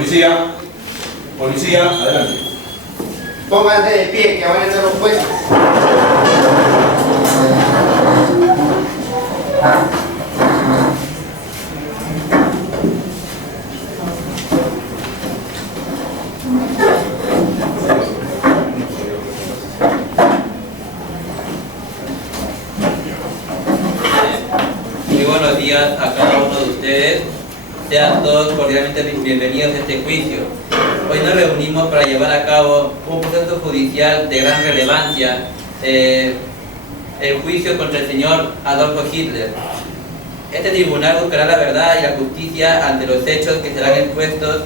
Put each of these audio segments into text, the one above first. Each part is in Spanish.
Policía, policía, adelante. Pónganse de pie, que van a ser los jueces. Muy buenos días a cada uno de ustedes. Sean todos cordialmente bienvenidos a este juicio. Hoy nos reunimos para llevar a cabo un proceso judicial de gran relevancia, el juicio contra el señor Adolfo Hitler. Este tribunal buscará la verdad y la justicia ante los hechos que serán expuestos.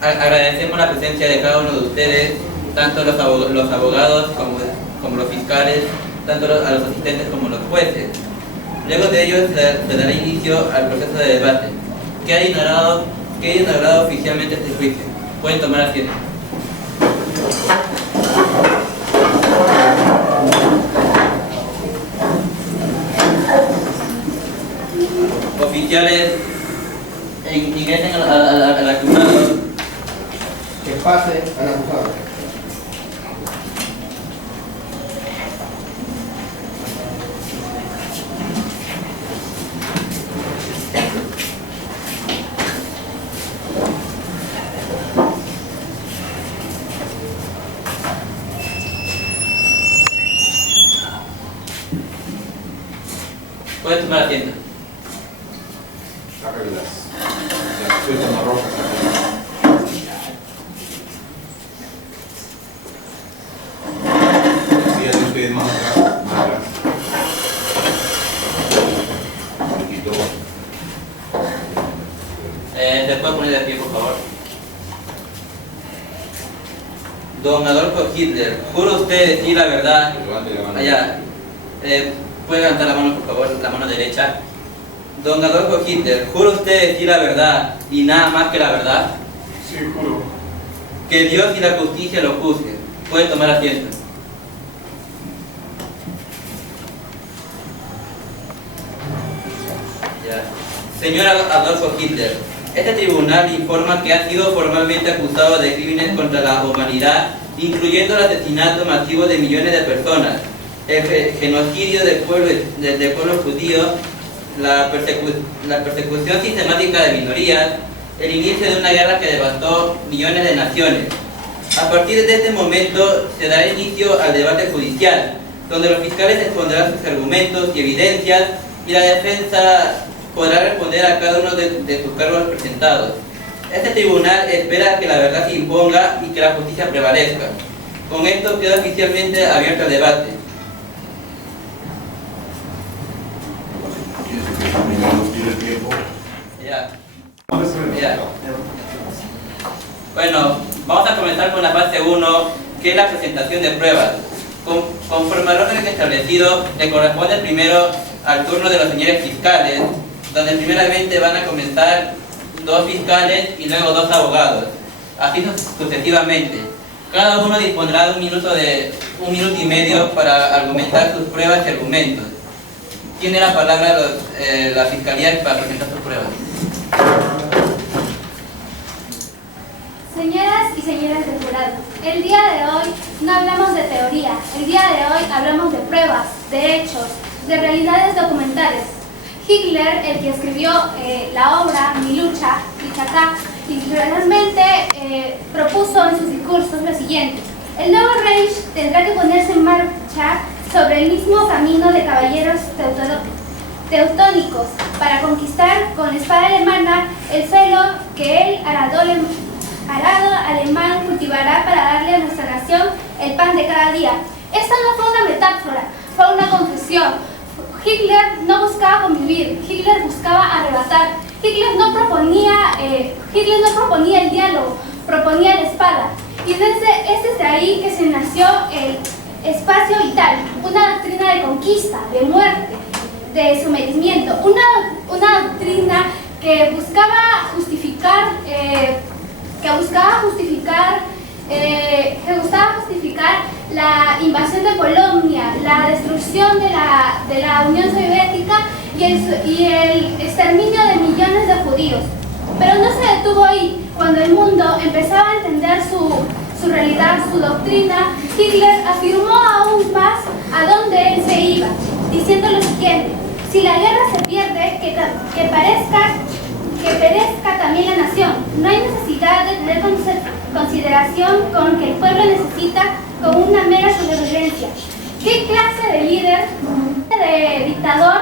Agradecemos la presencia de cada uno de ustedes, tanto los abogados como los fiscales, tanto a los asistentes como los jueces. Luego de ello se dará inicio al proceso de debate, que ha inaugurado oficialmente este juicio. Pueden tomar asiento. Oficiales, ingresen al acusado. Que pase al acusado. Pueden tomar asiento. Sácale las sueltas marrojas. Síganse ustedes más atrás, más atrás. Me quitó. ¿Se puede poner de pie, por favor? Don Adolfo Hitler, ¿jura usted decir la verdad? Levante la mano. Allá. ¿Puede levantar la mano, por favor, la mano derecha? Don Adolfo Hitler, ¿jura usted decir la verdad y nada más que la verdad? Sí, juro. Que Dios y la justicia lo juzguen. Puede tomar asiento. Ya. Señor Adolfo Hitler, este tribunal informa que ha sido formalmente acusado de crímenes contra la humanidad, incluyendo el asesinato masivo de millones de personas, el genocidio del pueblo judío, la persecución sistemática de minorías, el inicio de una guerra que devastó millones de naciones. A partir de este momento se dará inicio al debate judicial, donde los fiscales expondrán sus argumentos y evidencias y la defensa podrá responder a cada uno de sus cargos presentados. Este tribunal espera que la verdad se imponga y que la justicia prevalezca. Con esto queda oficialmente abierto el debate. Ya. Bueno, vamos a comenzar con la fase 1, que es la presentación de pruebas. Conforme al orden establecido, le corresponde primero al turno de los señores fiscales, donde primeramente van a comenzar 2 fiscales y luego 2 abogados, así sucesivamente. Cada uno dispondrá de un minuto y medio para argumentar sus pruebas y argumentos. Tiene la palabra la fiscalía para presentar sus pruebas. Señoras y señores del jurado, el día de hoy no hablamos de teoría, el día de hoy hablamos de pruebas, de hechos, de realidades documentales. Hitler, el que escribió la obra Mi lucha, Ichaka, literalmente propuso en sus discursos lo siguiente: el nuevo Reich tendrá que ponerse en marcha sobre el mismo camino de caballeros teutónicos para conquistar con la espada alemana el suelo que el arado alemán cultivará para darle a nuestra nación el pan de cada día. Esta no fue una metáfora, fue una confesión. Hitler no buscaba convivir, Hitler buscaba arrebatar. Hitler no proponía el diálogo, proponía la espada. Y es desde ahí que se nació el espacio vital, una doctrina de conquista, de muerte, de sometimiento, una doctrina que buscaba justificar la invasión de Polonia, la destrucción de la Unión Soviética y el exterminio de millones de judíos. Pero no se detuvo ahí. Cuando el mundo empezaba a entender su realidad, su doctrina, Hitler afirmó aún más a dónde él se iba, diciendo lo siguiente: si la guerra se pierde, que perezca también la nación. No hay necesidad de tener consideración con que el pueblo necesita con una mera sobrevivencia. ¿Qué clase de líder, de dictador,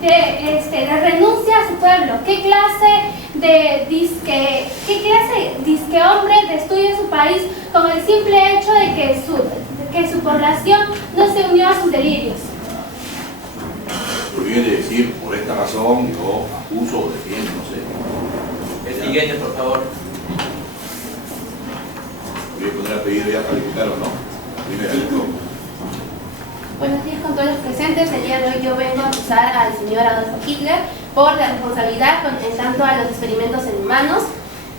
de renuncia a su pueblo? ¿Qué clase de disque hombre destruye su país con el simple hecho de que su población no se unió a sus delirios? Olvidé decir, por esta razón yo acuso o defiendo, no sé. El siguiente, por favor. Voy a poner a pedir ya calificar o no. Primera lectura. Buenos días con todos los presentes. El día de hoy yo vengo a acusar al señor Adolfo Hitler por la responsabilidad en tanto a los experimentos en humanos,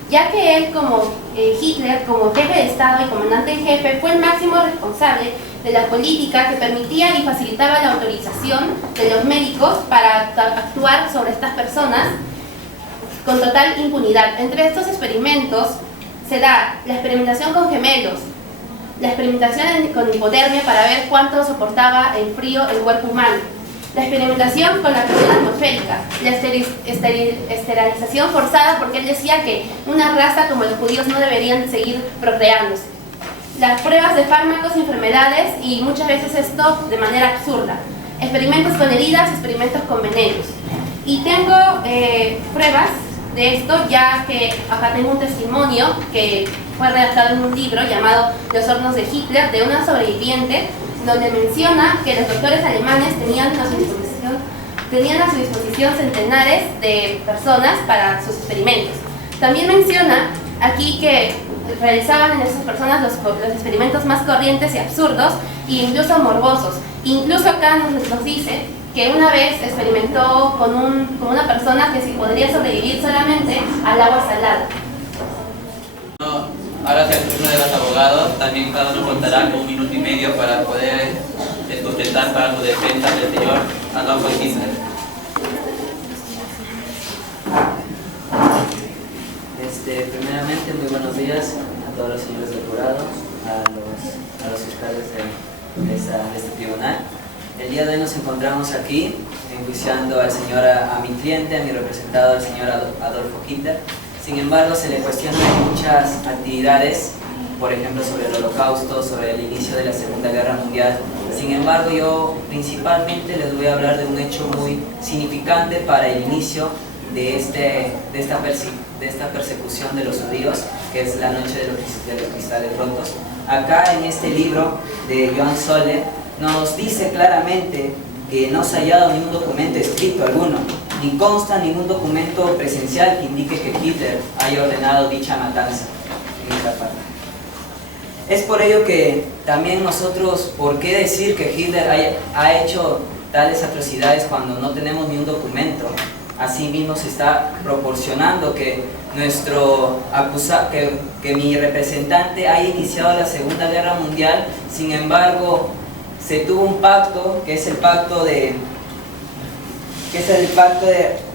ya que él como Hitler, como jefe de Estado y comandante en jefe, fue el máximo responsable de la política que permitía y facilitaba la autorización de los médicos para actuar sobre estas personas con total impunidad. Entre estos experimentos se da la experimentación con gemelos, la experimentación con hipotermia para ver cuánto soportaba el frío el cuerpo humano, la experimentación con la presión atmosférica, la esterilización forzada, porque él decía que una raza como los judíos no deberían seguir procreándose, las pruebas de fármacos, enfermedades y muchas veces esto de manera absurda, experimentos con heridas, experimentos con venenos. Y tengo pruebas de esto, ya que acá tengo un testimonio que fue redactado en un libro llamado Los hornos de Hitler, de una sobreviviente, donde menciona que los doctores alemanes tenían a su disposición centenares de personas para sus experimentos. También menciona aquí que realizaban en esas personas los experimentos más corrientes y absurdos e incluso morbosos. Incluso acá nos dice que una vez experimentó con una persona que si podría sobrevivir solamente al agua salada. Ahora es el turno de los abogados. También cada uno contará con 1 minuto y medio para poder sustentar para su defensa del señor Adolfo Hitler. Primeramente, muy buenos días a todos los señores del jurado, a los fiscales de este tribunal. El día de hoy nos encontramos aquí enjuiciando a mi cliente, a mi representado, al señor Adolfo Hitler. Sin embargo, se le cuestionan muchas actividades, por ejemplo, sobre el Holocausto, sobre el inicio de la Segunda Guerra Mundial. Sin embargo, yo principalmente les voy a hablar de un hecho muy significante para el inicio de esta persecución de los judíos, que es la noche de los cristales rotos. Acá en este libro de Johann Solle nos dice claramente que no se ha hallado ningún documento escrito alguno, ni consta ningún documento presencial que indique que Hitler haya ordenado dicha matanza en esta parte. Es por ello que también nosotros, ¿por qué decir que Hitler ha hecho tales atrocidades cuando no tenemos ni un documento? Asimismo se está proporcionando que que mi representante haya iniciado la Segunda Guerra Mundial. Sin embargo, se tuvo un pacto, que es el pacto de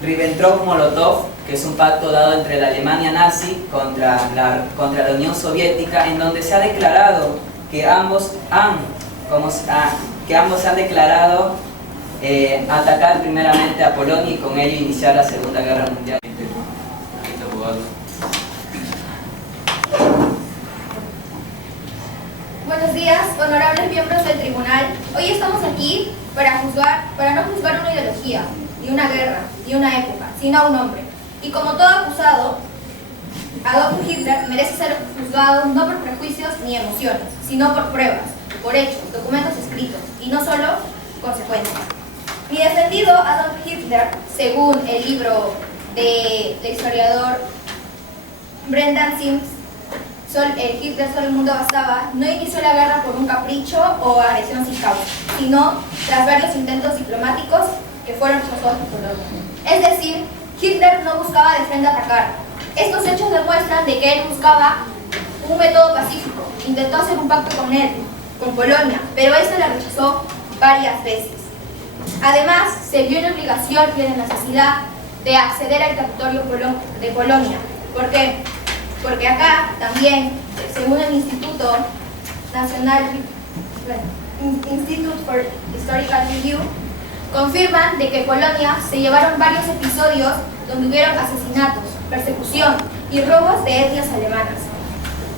Ribbentrop-Molotov, que es un pacto dado entre la Alemania nazi contra la Unión Soviética, en donde se ha declarado que ambos han declarado atacar primeramente a Polonia y con ello iniciar la Segunda Guerra Mundial. Buenos días, honorables miembros del tribunal. Hoy estamos aquí para no juzgar una ideología, ni una guerra, ni una época, sino a un hombre. Y como todo acusado, Adolf Hitler merece ser juzgado no por prejuicios ni emociones, sino por pruebas, por hechos, documentos escritos, y no solo consecuencias. Mi defendido Adolf Hitler, según el libro del historiador Brendan Sims, Hitler solo el mundo bastaba, no inició la guerra por un capricho o agresión sin causa, sino tras varios intentos diplomáticos que fueron rechazados por Polonia. Es decir, Hitler no buscaba de frente atacar. Estos hechos demuestran de que él buscaba un método pacífico. Intentó hacer un pacto con Polonia, pero esta la rechazó varias veces. Además, se vio en la obligación y en la necesidad de acceder al territorio de Polonia. ¿Por qué? porque acá también, según el Instituto Nacional, Institute for Historical Review, confirman de que en Polonia se llevaron varios episodios donde hubieron asesinatos, persecución y robos de etnias alemanas.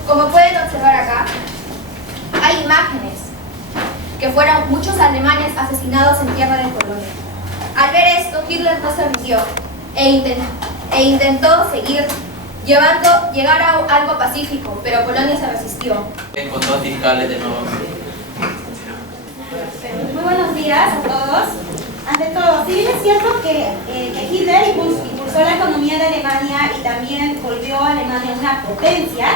Como pueden observar acá, hay imágenes que fueron muchos alemanes asesinados en tierra de Polonia. Al ver esto, Hitler no se rindió e intentó llegar a algo pacífico, pero Polonia se resistió. Encontró fiscales de nuevo. Muy buenos días a todos. Ante todo, si bien es cierto que Hitler impulsó la economía de Alemania y también volvió a Alemania una potencia,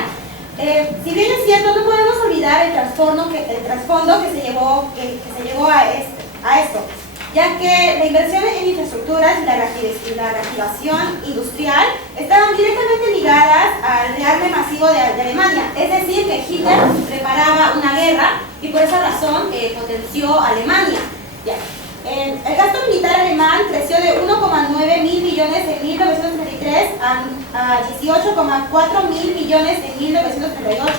si bien es cierto, no podemos olvidar el trasfondo que se llevó a esto, ya que la inversión en infraestructuras y la reactivación industrial estaban directamente ligadas al rearme masivo de Alemania. Es decir, que Hitler preparaba una guerra y por esa razón potenció a Alemania. Ya. El gasto militar alemán creció de 1,9 mil millones en 1933 a 18,4 mil millones en 1938.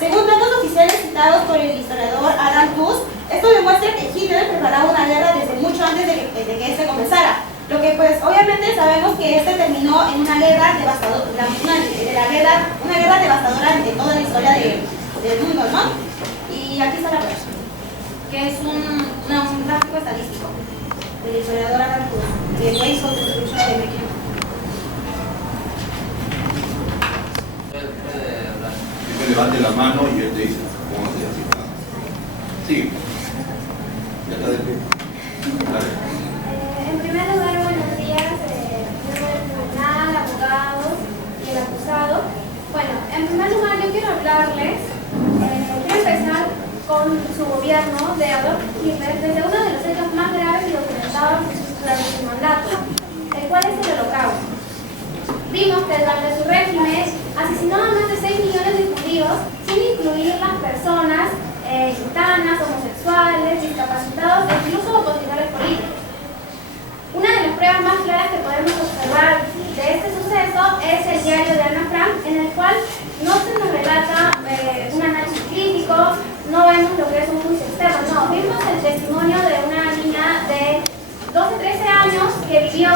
Según datos oficiales citados por el historiador Adam Tooze, esto demuestra que Hitler preparaba una guerra desde mucho antes de que se comenzara. Lo que pues obviamente sabemos que este terminó en una guerra devastadora, una guerra devastadora de toda la historia del mundo, ¿no? Y aquí está la prueba, que es un gráfico estadístico del historiador Adam Tooze, de Ways of Destruction de México. Que levante la mano y él te dice, póngase así. Sí. Ya está de pie. Dale. En primer lugar, buenos días, miembros del tribunal, abogados y el acusado. Bueno, en primer lugar yo quiero hablarles, quiero empezar con su gobierno de Adolf Hitler desde uno de los hechos más graves y documentados durante su mandato, el cual es el Holocausto. Vimos que durante su régimen asesinó a más de 6 millones de judíos, sin incluir las personas gitanas, homosexuales, discapacitados e incluso opositores políticos. Una de las pruebas más claras que podemos observar de este suceso es el diario de Ana Frank, en el cual no se nos relata un análisis crítico, no vemos lo que es un juicio externo, no, vimos el testimonio de una niña de 12-13 años que vivió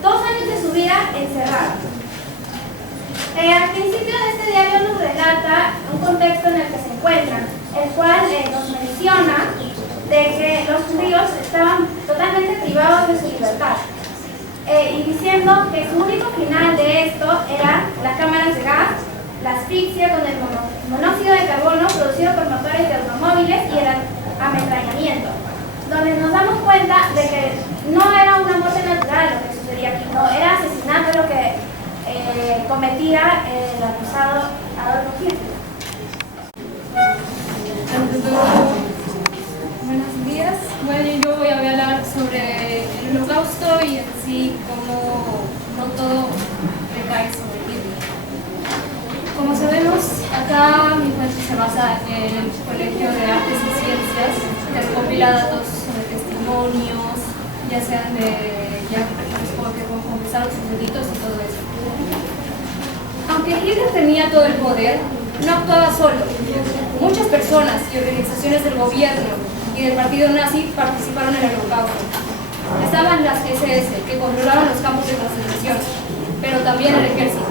2 años de su vida encerrada. Al principio de este diario nos relata un contexto en el que se encuentran, el cual nos menciona de que los judíos estaban totalmente privados de su libertad, y diciendo que su único final de esto eran las cámaras de gas, la asfixia con el monóxido de carbono producido por motores de automóviles y el ametrallamiento, donde nos damos cuenta de que no era una muerte natural lo que sucedía aquí, no, era asesinato lo que cometía el acusado Adolf Hitler. Buenos días. Bueno, yo voy a hablar sobre el Holocausto y en sí cómo no todo recae sobre Hitler. Como sabemos, acá mi fuente se basa en el Colegio de Artes y Ciencias, que recopila datos sobre testimonios, ya sean de personas que confesaron sus delitos y todo eso. Aunque Hitler tenía todo el poder, no actuaba solo. Muchas personas y organizaciones del gobierno y del partido nazi participaron en el Holocausto. Estaban las SS, que controlaban los campos de concentración, pero también el ejército,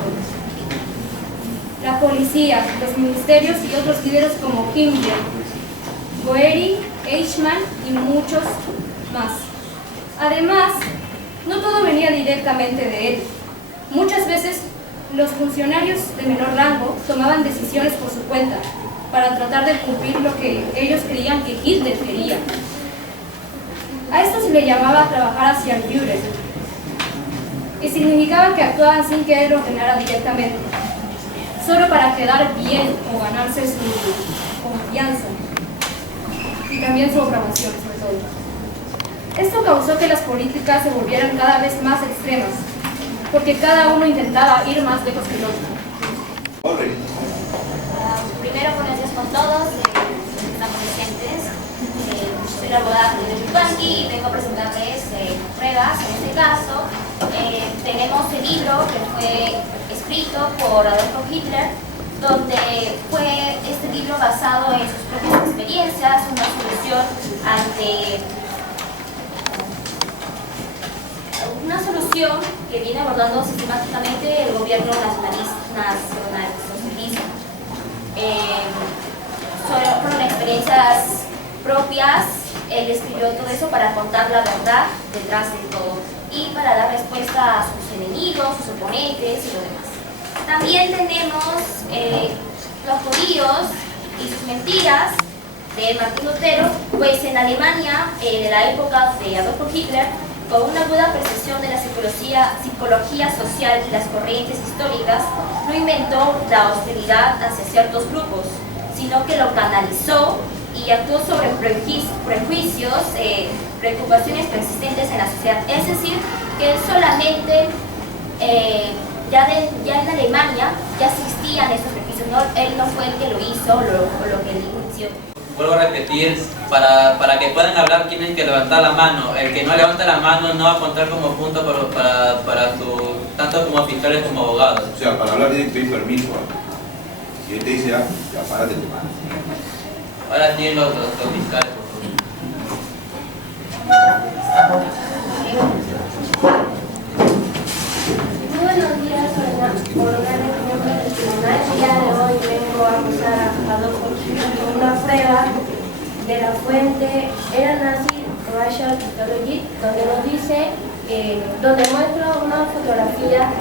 la policía, los ministerios y otros líderes como Himmler, Goering, Eichmann y muchos más. Además, no todo venía directamente de él. Muchas veces los funcionarios de menor rango tomaban decisiones por su cuenta para tratar de cumplir lo que ellos creían que Hitler quería. A esto se le llamaba trabajar hacia el Führer, y significaba que actuaban sin que él ordenara directamente, solo para quedar bien o ganarse su confianza y también su aprobación, sobre todo. Esto causó que las políticas se volvieran cada vez más extremas, porque cada uno intentaba ir más lejos que el otro. Primero, buenos días con todos, estamos presentes. Soy la abogada de Tuanqui y vengo a presentarles pruebas. En este caso, tenemos el libro que fue escrito por Adolfo Hitler, donde fue este libro basado en sus propias experiencias, una solución que viene abordando sistemáticamente el gobierno nacionalsocialista. Fueron experiencias propias. Él escribió todo eso para contar la verdad detrás de todo y para dar respuesta a sus enemigos, sus oponentes y lo demás. También tenemos los judíos y sus mentiras de Martín Lutero, pues en Alemania, de la época de Adolfo Hitler, con una aguda percepción de la psicología social y las corrientes históricas, no inventó la hostilidad hacia ciertos grupos, sino que lo canalizó y actuó sobre prejuicios, preocupaciones persistentes en la sociedad. Es decir, que solamente ya en Alemania ya existían estos prejuicios, ¿no? Él no fue el que lo hizo o lo que él inició. Vuelvo a repetir, para que puedan hablar tienen que levantar la mano. El que no levanta la mano no va a contar como punto tanto como fiscales como abogados. O sea, para hablar tienen que pedir permiso. Si él te dice, ya párate tu mano. Ahora tienen los fiscales, por favor. Muy buenos días, soy la orgánica miembro del tribunal. El día de hoy vengo a acusar a Adolfo Hitler con una prueba de la fuente Era Nazi Racial Ideology, donde nos dice, donde muestra una fotografía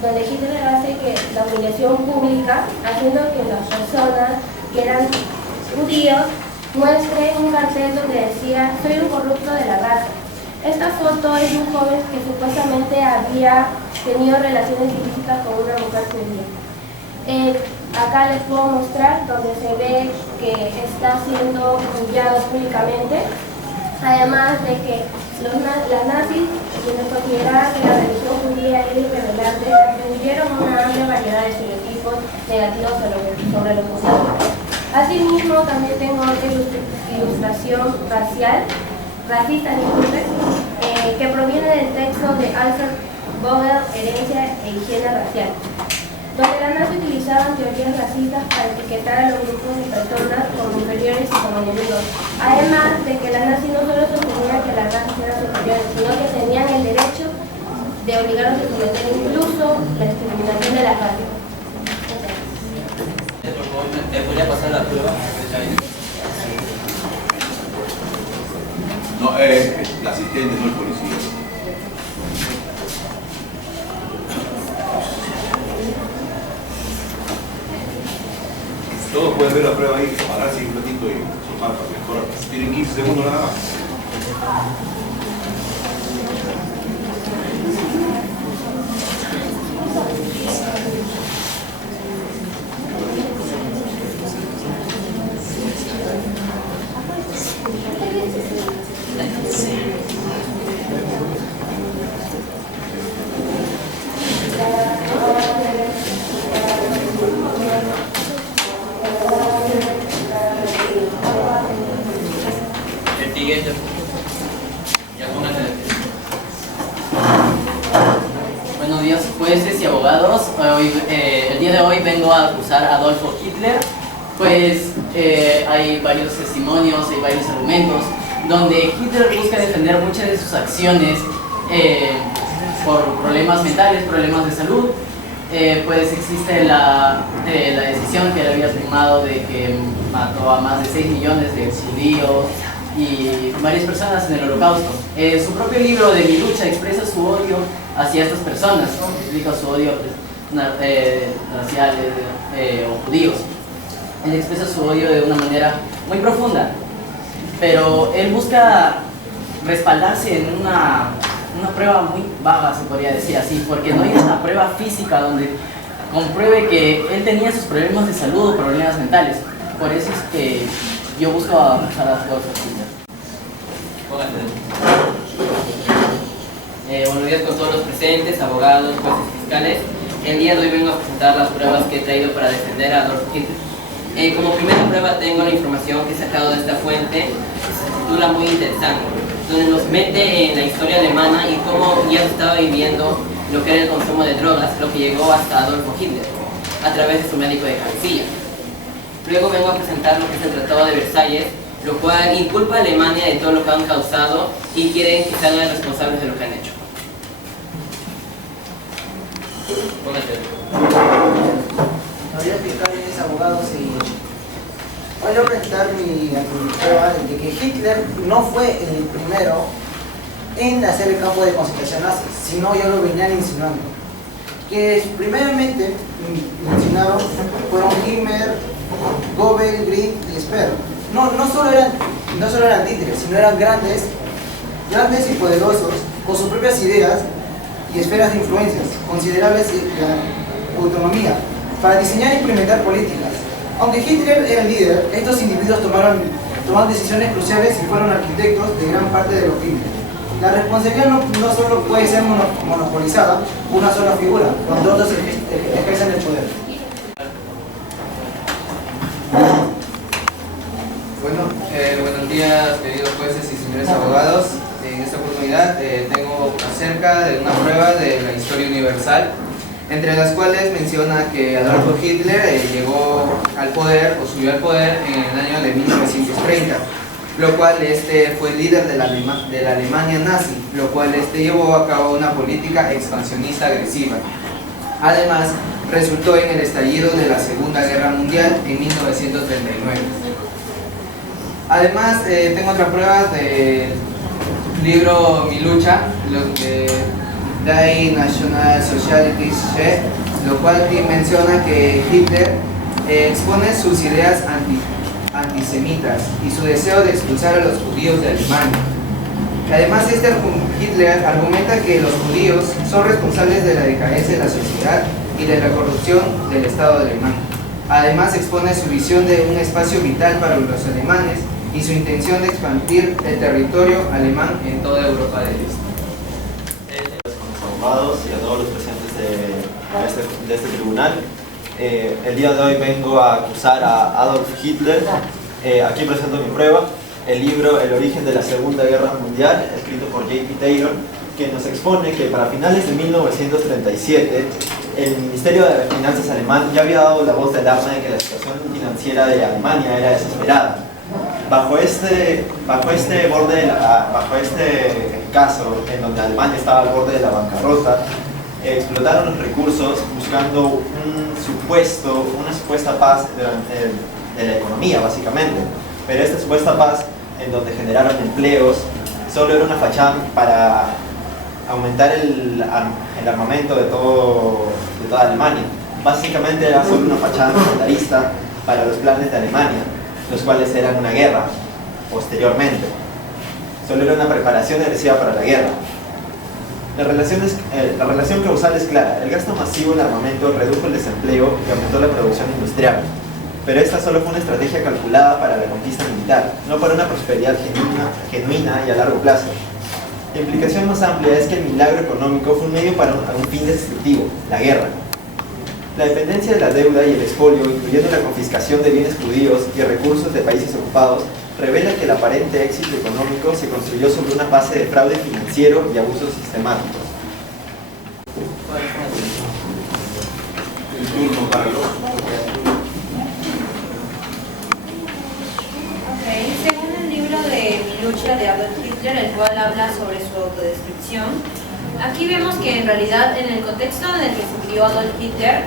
donde Hitler hace que la humillación pública, haciendo que las personas que eran judíos muestren un cartel donde decía: soy un corrupto de la raza. Esta foto es de un joven que supuestamente había tenido relaciones ilícitas con una mujer judía. Acá les puedo mostrar donde se ve que está siendo humillado públicamente, además de que las nazis, quienes consideraban que la religión judía era irrelevante, atribuyeron una amplia variedad de estereotipos negativos sobre los judíos. Asimismo, también tengo otra ilustración racista, que proviene del texto de Alfred Vogel, Herencia e Higiene Racial, donde las nazis utilizaban teorías racistas para etiquetar a los grupos de personas como inferiores y como enemigos. Además de que las nazis no solo sostenían que las razas eran superiores, sino que tenían el derecho de obligarlos a someter incluso la discriminación de las razas. ¿Te podría pasar la prueba? No, el asistente, no el policía. Todos pueden ver la prueba ahí, pararse un ratito y soltar para que corra. Tienen 15 segundos nada más. El siguiente. Ya pónganse. Buenos días, jueces y abogados. El día de hoy vengo a acusar a Adolfo Hitler, pues hay varios testimonios, hay varios argumentos donde Hitler busca defender muchas de sus acciones por problemas mentales, problemas de salud. Pues existe la decisión que él había tomado de que mató a más de 6 millones de judíos y varias personas en el Holocausto. Su propio libro de Mi lucha expresa su odio hacia estas personas, explica su odio raciales o judíos. Él expresa su odio de una manera muy profunda, pero él busca respaldarse en una prueba muy vaga, se podría decir así, porque no hay una prueba física donde compruebe que él tenía sus problemas de salud o problemas mentales. Por eso es que yo busco acusar a Adolfo Hitler. Buenos días con todos los presentes, abogados, jueces y fiscales. El día de hoy vengo a presentar las pruebas que he traído para defender a Adolfo Hitler. Como primera prueba tengo la información que he sacado de esta fuente, se titula Muy interesante, donde nos mete en la historia alemana y cómo ya se estaba viviendo lo que era el consumo de drogas, lo que llegó hasta Adolfo Hitler, a través de su médico de cabecilla. Luego vengo a presentar lo que es el Tratado de Versalles, lo cual inculpa a Alemania de todo lo que han causado y quieren que se hagan responsables de lo que han hecho. María Fiscales, abogados, y voy a presentar mi prueba de que Hitler no fue el primero en hacer el campo de concentración nazi, sino ya lo venían insinuando. Que primeramente insinuaron fueron Himmler, Goebbels, Green y Speer. No solo eran títeres, sino eran grandes y poderosos, con sus propias ideas y esferas de influencias considerables de la autonomía, para diseñar e implementar políticas. Aunque Hitler era el líder, estos individuos tomaron decisiones cruciales y fueron arquitectos de gran parte de los fines. La responsabilidad no solo puede ser monopolizada por una sola figura, cuando otros ejercen el poder. Buenos días, queridos jueces y señores abogados. En esta oportunidad tengo acerca de una prueba de la historia universal, entre las cuales menciona que Adolfo Hitler llegó al poder o subió al poder en el año de 1930, lo cual fue el líder de la Alemania nazi, lo cual llevó a cabo una política expansionista agresiva. Además, resultó en el estallido de la Segunda Guerra Mundial en 1939. Además, tengo otra prueba del libro Mi lucha, de Die National Sozialistische, lo cual menciona que Hitler expone sus ideas antisemitas y su deseo de expulsar a los judíos de Alemania. Además, Hitler argumenta que los judíos son responsables de la decadencia de la sociedad y de la corrupción del Estado alemán. Además, expone su visión de un espacio vital para los alemanes y su intención de expandir el territorio alemán en toda Europa del Este. A los abogados y a todos los presentes de este tribunal, el día de hoy vengo a acusar a Adolf Hitler. Aquí presento mi prueba, el libro El origen de la Segunda Guerra Mundial, escrito por J.P. Taylor, que nos expone que para finales de 1937 el Ministerio de Finanzas alemán ya había dado la voz de alarma de que la situación financiera de Alemania era desesperada. Bajo este caso, en donde Alemania estaba al borde de la bancarrota, explotaron los recursos buscando una supuesta paz de la economía, básicamente. Pero esta supuesta paz, en donde generaron empleos, solo era una fachada para aumentar el armamento de toda Alemania. Básicamente era solo una fachada militarista para los planes de Alemania, los cuales eran una guerra posteriormente. Solo era una preparación agresiva para la guerra. La relación causal es clara. El gasto masivo en armamento redujo el desempleo y aumentó la producción industrial. Pero esta solo fue una estrategia calculada para la conquista militar, no para una prosperidad genuina y a largo plazo. La implicación más amplia es que el milagro económico fue un medio para un fin destructivo, la guerra. La dependencia de la deuda y el expolio, incluyendo la confiscación de bienes judíos y recursos de países ocupados, revela que el aparente éxito económico se construyó sobre una base de fraude financiero y abusos sistemáticos. El turno, Carlos. Según el libro de Mi lucha de Adolf Hitler, el cual habla sobre su autodescripción, aquí vemos que en realidad en el contexto en el que se crió Adolf Hitler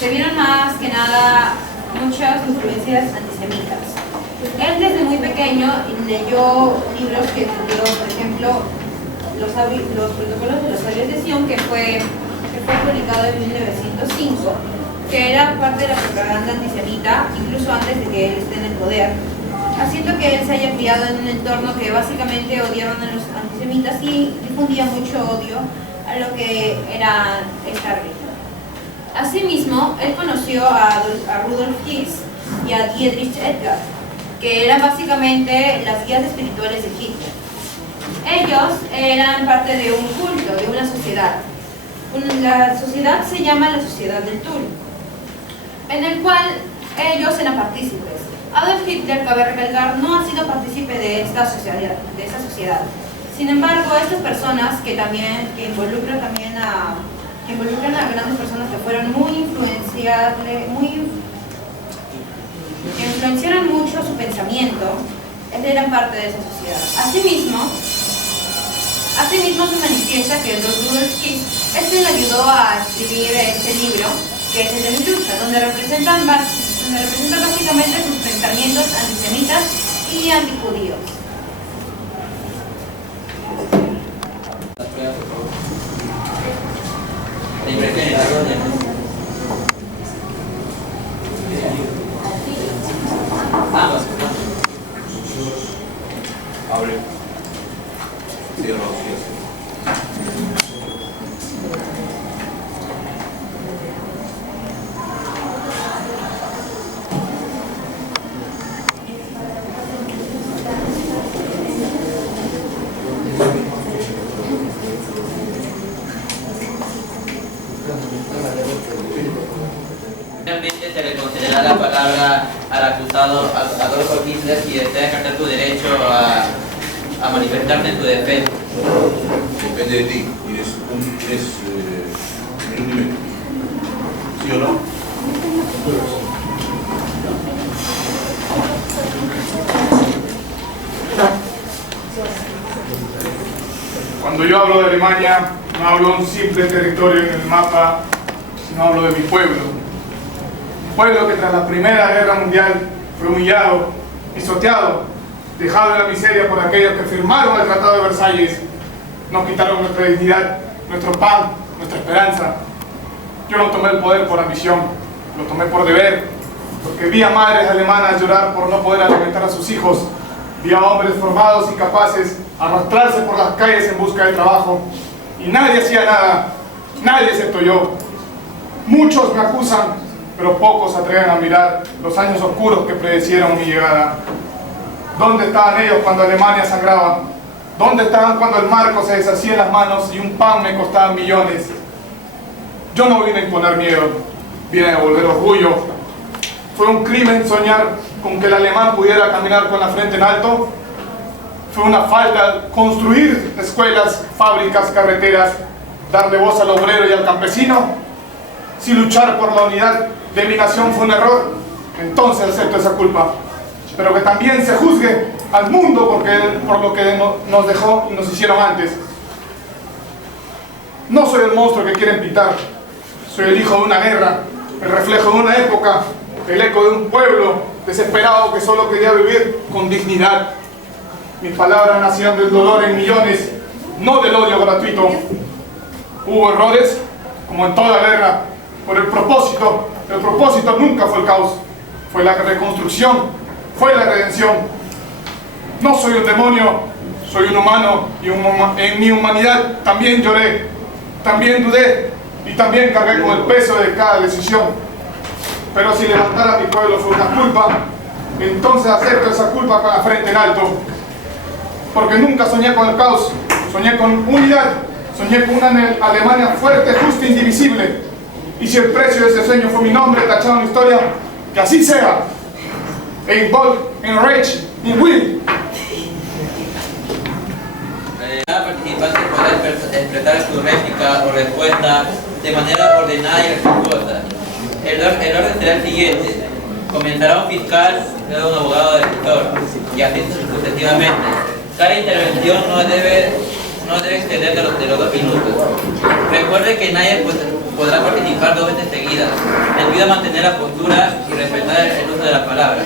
se vieron más que nada muchas influencias antisemitas. Él desde muy pequeño leyó libros que estudió, por ejemplo, los protocolos de los sabios de Sion, que fue publicado en 1905, que era parte de la propaganda antisemita, incluso antes de que él esté en el poder, haciendo que él se haya criado en un entorno que básicamente odiaban a los antisemitas y difundía mucho odio a lo que era esta religión. Asimismo, él conoció a Rudolf Hess y a Dietrich Edgar, que eran básicamente las guías espirituales de Hitler. Ellos eran parte de un culto, de una sociedad. La sociedad se llama la Sociedad del Tul, en el cual ellos eran partícipes. Adolf Hitler, cabe recalcar, no ha sido partícipe de esta sociedad, Sin embargo, estas personas que involucran también a grandes personas que fueron muy influenciables, que influenciaron mucho su pensamiento, eran parte de esa sociedad. Asimismo se manifiesta que Rudolf Kiss le ayudó a escribir este libro, que es el de Mi Lucha, donde representa básicamente sus pensamientos antisemitas y antijudíos. Abre. Cierra los pies. Finalmente se le concederá la palabra al acusado Adolfo Hitler si desea ejercer tu derecho a manifestarte en tu defensa. Depende de ti. ¿Tienes un minuto y medio? ¿Sí o no? Cuando yo hablo de Alemania, no hablo de un simple territorio en el mapa, sino hablo de mi pueblo. Un pueblo que tras la Primera Guerra Mundial fue humillado, pisoteado, dejado en la miseria por aquellos que firmaron el Tratado de Versalles. Nos quitaron nuestra dignidad, nuestro pan, nuestra esperanza. Yo no tomé el poder por ambición, lo tomé por deber, porque vi a madres alemanas llorar por no poder alimentar a sus hijos, vi a hombres formados y capaces arrastrarse por las calles en busca de trabajo, y nadie hacía nada, nadie excepto yo. Muchos me acusan, pero pocos se atreven a mirar los años oscuros que predecieron mi llegada. ¿Dónde estaban ellos cuando Alemania sangraba? ¿Dónde estaban cuando el marco se deshacía en las manos y un pan me costaba millones? Yo no vine a imponer miedo, vine a devolver orgullo. ¿Fue un crimen soñar con que el alemán pudiera caminar con la frente en alto? ¿Fue una falta construir escuelas, fábricas, carreteras, darle voz al obrero y al campesino? Si luchar por la unidad de mi nación fue un error, entonces acepto esa culpa. Pero que también se juzgue al mundo por lo que nos dejó y nos hicieron antes. No soy el monstruo que quieren pintar, soy el hijo de una guerra, el reflejo de una época, el eco de un pueblo desesperado que solo quería vivir con dignidad. Mis palabras nacieron del dolor en millones, no del odio gratuito. Hubo errores, como en toda guerra, por el propósito nunca fue el caos, fue la reconstrucción, fue la redención. No soy un demonio, soy un humano y en mi humanidad también lloré, también dudé y también cargué con el peso de cada decisión. Pero si levantar a mi pueblo fue una culpa, entonces acepto esa culpa con la frente en alto. Porque nunca soñé con el caos, soñé con unidad, soñé con una Alemania fuerte, justa e indivisible. Y si el precio de ese sueño fue mi nombre tachado en la historia, que así sea. En Volk, en Reich, en Will. Cada participante podrá expresar su réplica o respuesta de manera ordenada y respetuosa. El orden será el siguiente. Comenzará un fiscal, luego un abogado defensor, y así sucesivamente. Cada intervención no debe exceder de los 2 minutos. Recuerde que nadie podrá participar 2 veces seguidas. Les pido mantener la postura y respetar el uso de la palabra.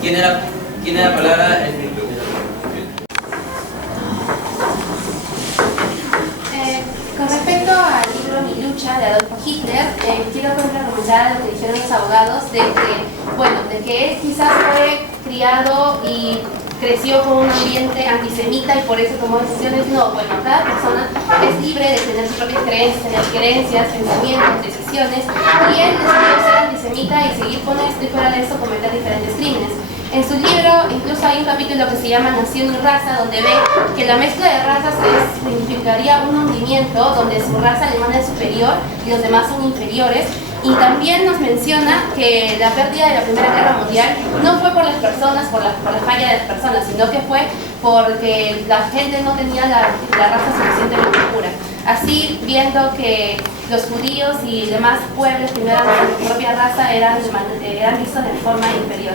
¿Quién es la palabra? Con respecto al libro Mi Lucha de Adolfo Hitler, quiero complementar a lo que dijeron los abogados de que él quizás fue criado y creció con un ambiente antisemita y por eso tomó decisiones. No, bueno, cada persona es libre de tener sus propias creencias, pensamientos, decisiones, y él decidió ser antisemita y seguir con esto y fuera de eso cometer diferentes crímenes. En su libro incluso hay un capítulo que se llama Nación y Raza, donde ve que la mezcla de razas significaría un hundimiento donde su raza alemana es superior y los demás son inferiores. Y también nos menciona que la pérdida de la Primera Guerra Mundial no fue por las personas, por la falla de las personas, sino que fue porque la gente no tenía la raza suficientemente pura. Así, viendo que los judíos y demás pueblos que no eran de su propia raza eran vistos de forma inferior.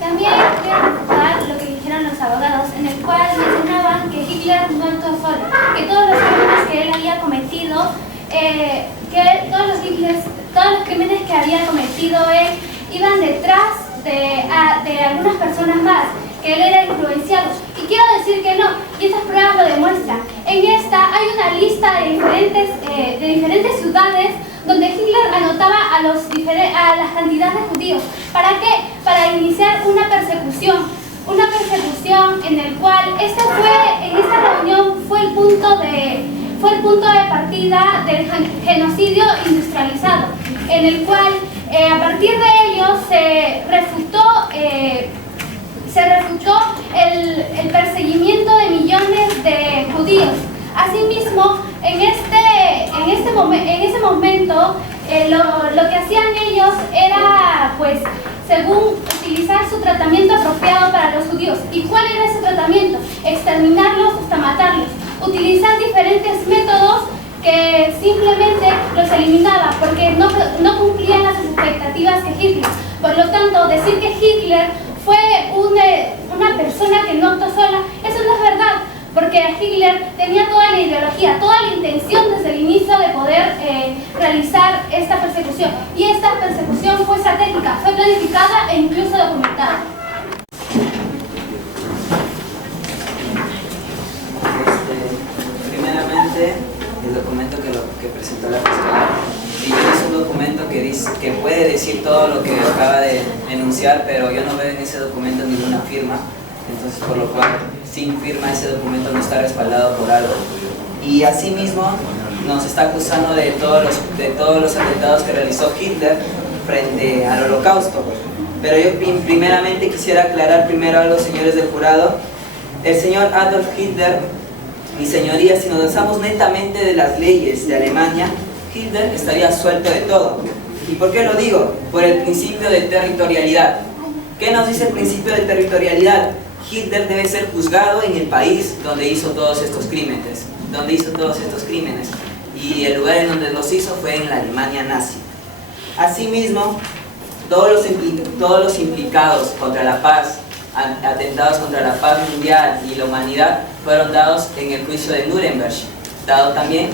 También quiero refutar lo que dijeron los abogados, en el cual mencionaban que Hitler no actuó solo, que todos los crímenes que él había cometido, todos los crímenes que había cometido él iban detrás de algunas personas más, que él era influenciado. Y quiero decir que no, y estas pruebas lo demuestran. En esta hay una lista de diferentes ciudades donde Hitler anotaba a las cantidades de judíos. ¿Para qué? Para iniciar una persecución en el cual en esta reunión fue el punto de partida del genocidio industrializado, en el cual a partir de ello se refutó el perseguimiento de millones de judíos. Asimismo, en ese momento lo que hacían ellos era, pues, según utilizar su tratamiento apropiado para los judíos. ¿Y cuál era ese tratamiento? Exterminarlos hasta matarlos. Utilizar diferentes métodos que simplemente los eliminaba porque no cumplían las expectativas de Hitler. Por lo tanto, decir que Hitler fue una persona que no actuó sola, eso no es verdad, porque Hitler tenía toda la ideología, toda la intención desde el inicio de poder realizar esta persecución. Y esta persecución fue estratégica, fue planificada e incluso documentada. Primeramente, el documento que presentó la fiscal, y es un documento que puede decir todo lo que acaba de enunciar, pero yo no veo en ese documento ninguna firma, entonces por lo cual sin firma ese documento no está respaldado por algo. Y asimismo nos está acusando de todos los atentados que realizó Hitler frente al Holocausto. Pero yo primeramente quisiera aclarar primero algo, señores del jurado. El señor Adolf Hitler, mi señoría, si nos basamos netamente de las leyes de Alemania, Hitler estaría suelto de todo. ¿Y por qué lo digo? Por el principio de territorialidad. ¿Qué nos dice el principio de territorialidad? Hitler debe ser juzgado en el país donde hizo todos estos crímenes. Y el lugar en donde los hizo fue en la Alemania nazi. Asimismo, todos los implicados contra la paz, atentados contra la paz mundial y la humanidad, fueron dados en el juicio de Nuremberg, dado también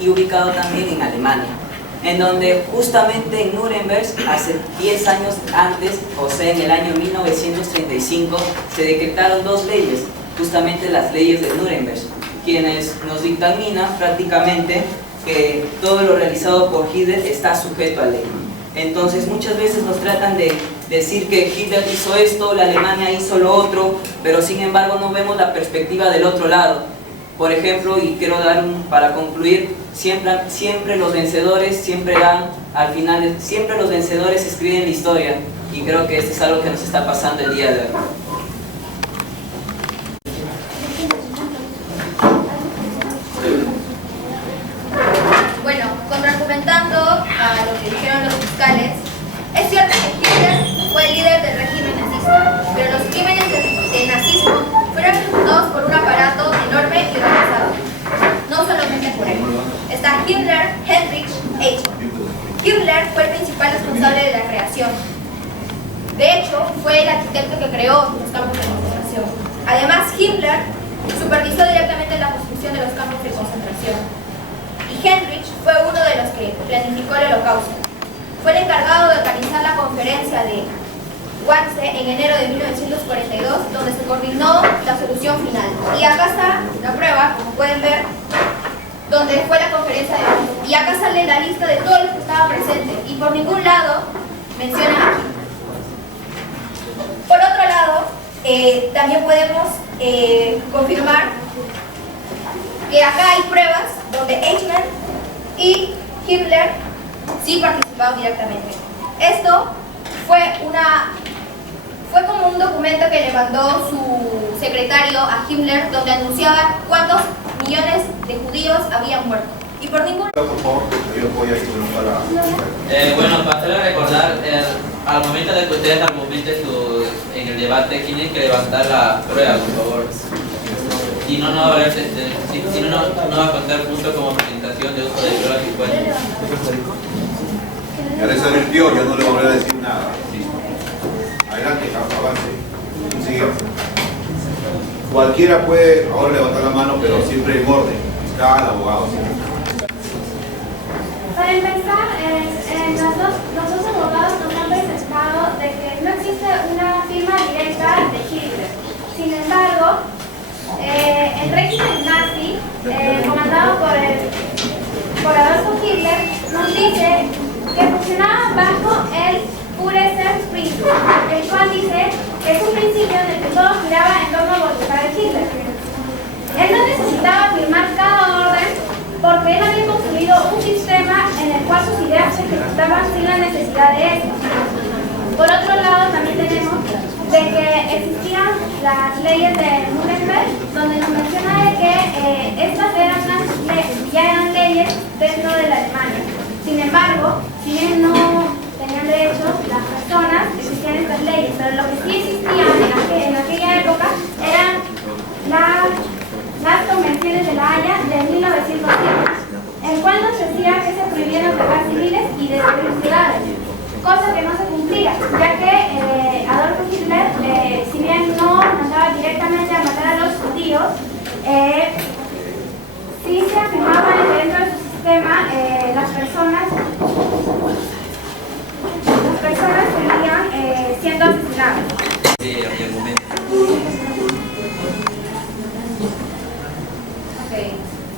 y ubicado también en Alemania, en donde justamente en Nuremberg, hace 10 años antes, o sea en el año 1935, se decretaron dos leyes, justamente las leyes de Nuremberg, quienes nos dictaminan prácticamente que todo lo realizado por Hitler está sujeto a ley. Entonces muchas veces nos tratan de decir que Hitler hizo esto, la Alemania hizo lo otro, pero sin embargo no vemos la perspectiva del otro lado. Por ejemplo, y quiero dar para concluir, siempre los vencedores siempre los vencedores escriben la historia, y creo que esto es algo que nos está pasando el día de hoy. Bueno, contraargumentando a lo que dijeron los fiscales, es cierto que Hitler fue el líder del régimen nazista, pero los crímenes del nazismo fueron ejecutados por un aparato enorme y organizado, no solamente por él. Está Himmler, Heinrich, Eichmann. Himmler fue el principal responsable de la creación. De hecho, fue el arquitecto que creó los campos de concentración. Además, Himmler supervisó directamente la construcción de los campos de concentración. Y Heinrich fue uno de los que planificó el Holocausto. Fue el encargado de organizar la conferencia de Wannsee en enero de 1942, donde se coordinó la solución final. Y acá está la prueba, como pueden ver, donde fue la conferencia de Wannsee. Y acá sale la lista de todos los que estaban presentes. Y por ningún lado mencionan aquí. Por otro lado, también podemos confirmar que acá hay pruebas donde Eichmann y Hitler sí participaron directamente. Esto fue como un documento que le mandó su secretario a Himmler, donde anunciaba cuántos millones de judíos habían muerto. Y por ningún... Por favor, yo voy a ir para... Bueno, para hacerle recordar, al momento de que ustedes argumenten en el debate, tienen que levantar la prueba, por favor. Si no, no va a haber, si no va a contar punto como presentación de uso de pruebas y fuentes. Ya les advirtió, yo no le volveré a decir nada. Listo. Adelante, avance. Sigue. Cualquiera puede ahora levantar la mano, pero siempre en orden. Fiscal, abogado. Para empezar, los dos abogados nos han presentado de que no existe una firma directa de Hitler. Sin embargo, el régimen nazi, comandado por Adolfo Hitler, nos dice que funcionaba bajo el Führerprinzip, el cual dice que es un principio en el que todo giraba en torno a la voluntad de Hitler. Él no necesitaba firmar cada orden porque él había construido un sistema en el cual sus ideas se ejecutaban sin la necesidad de eso. Por otro lado, también tenemos de que existían las leyes de Nuremberg, donde nos menciona de que estas ya eran leyes dentro de la Alemania. Sin embargo, si bien no tenían derecho las personas, existían estas leyes, pero lo que sí existía en aquella época eran las convenciones de La Haya de 1907, en cual nos decía que se prohibieron guerras civiles y destruir ciudades, cosa que no se cumplía, ya que Adolfo Hitler, si bien no mandaba directamente a matar a los judíos, sí se afirmaba que dentro de su sistema las personas seguían siendo asesinadas.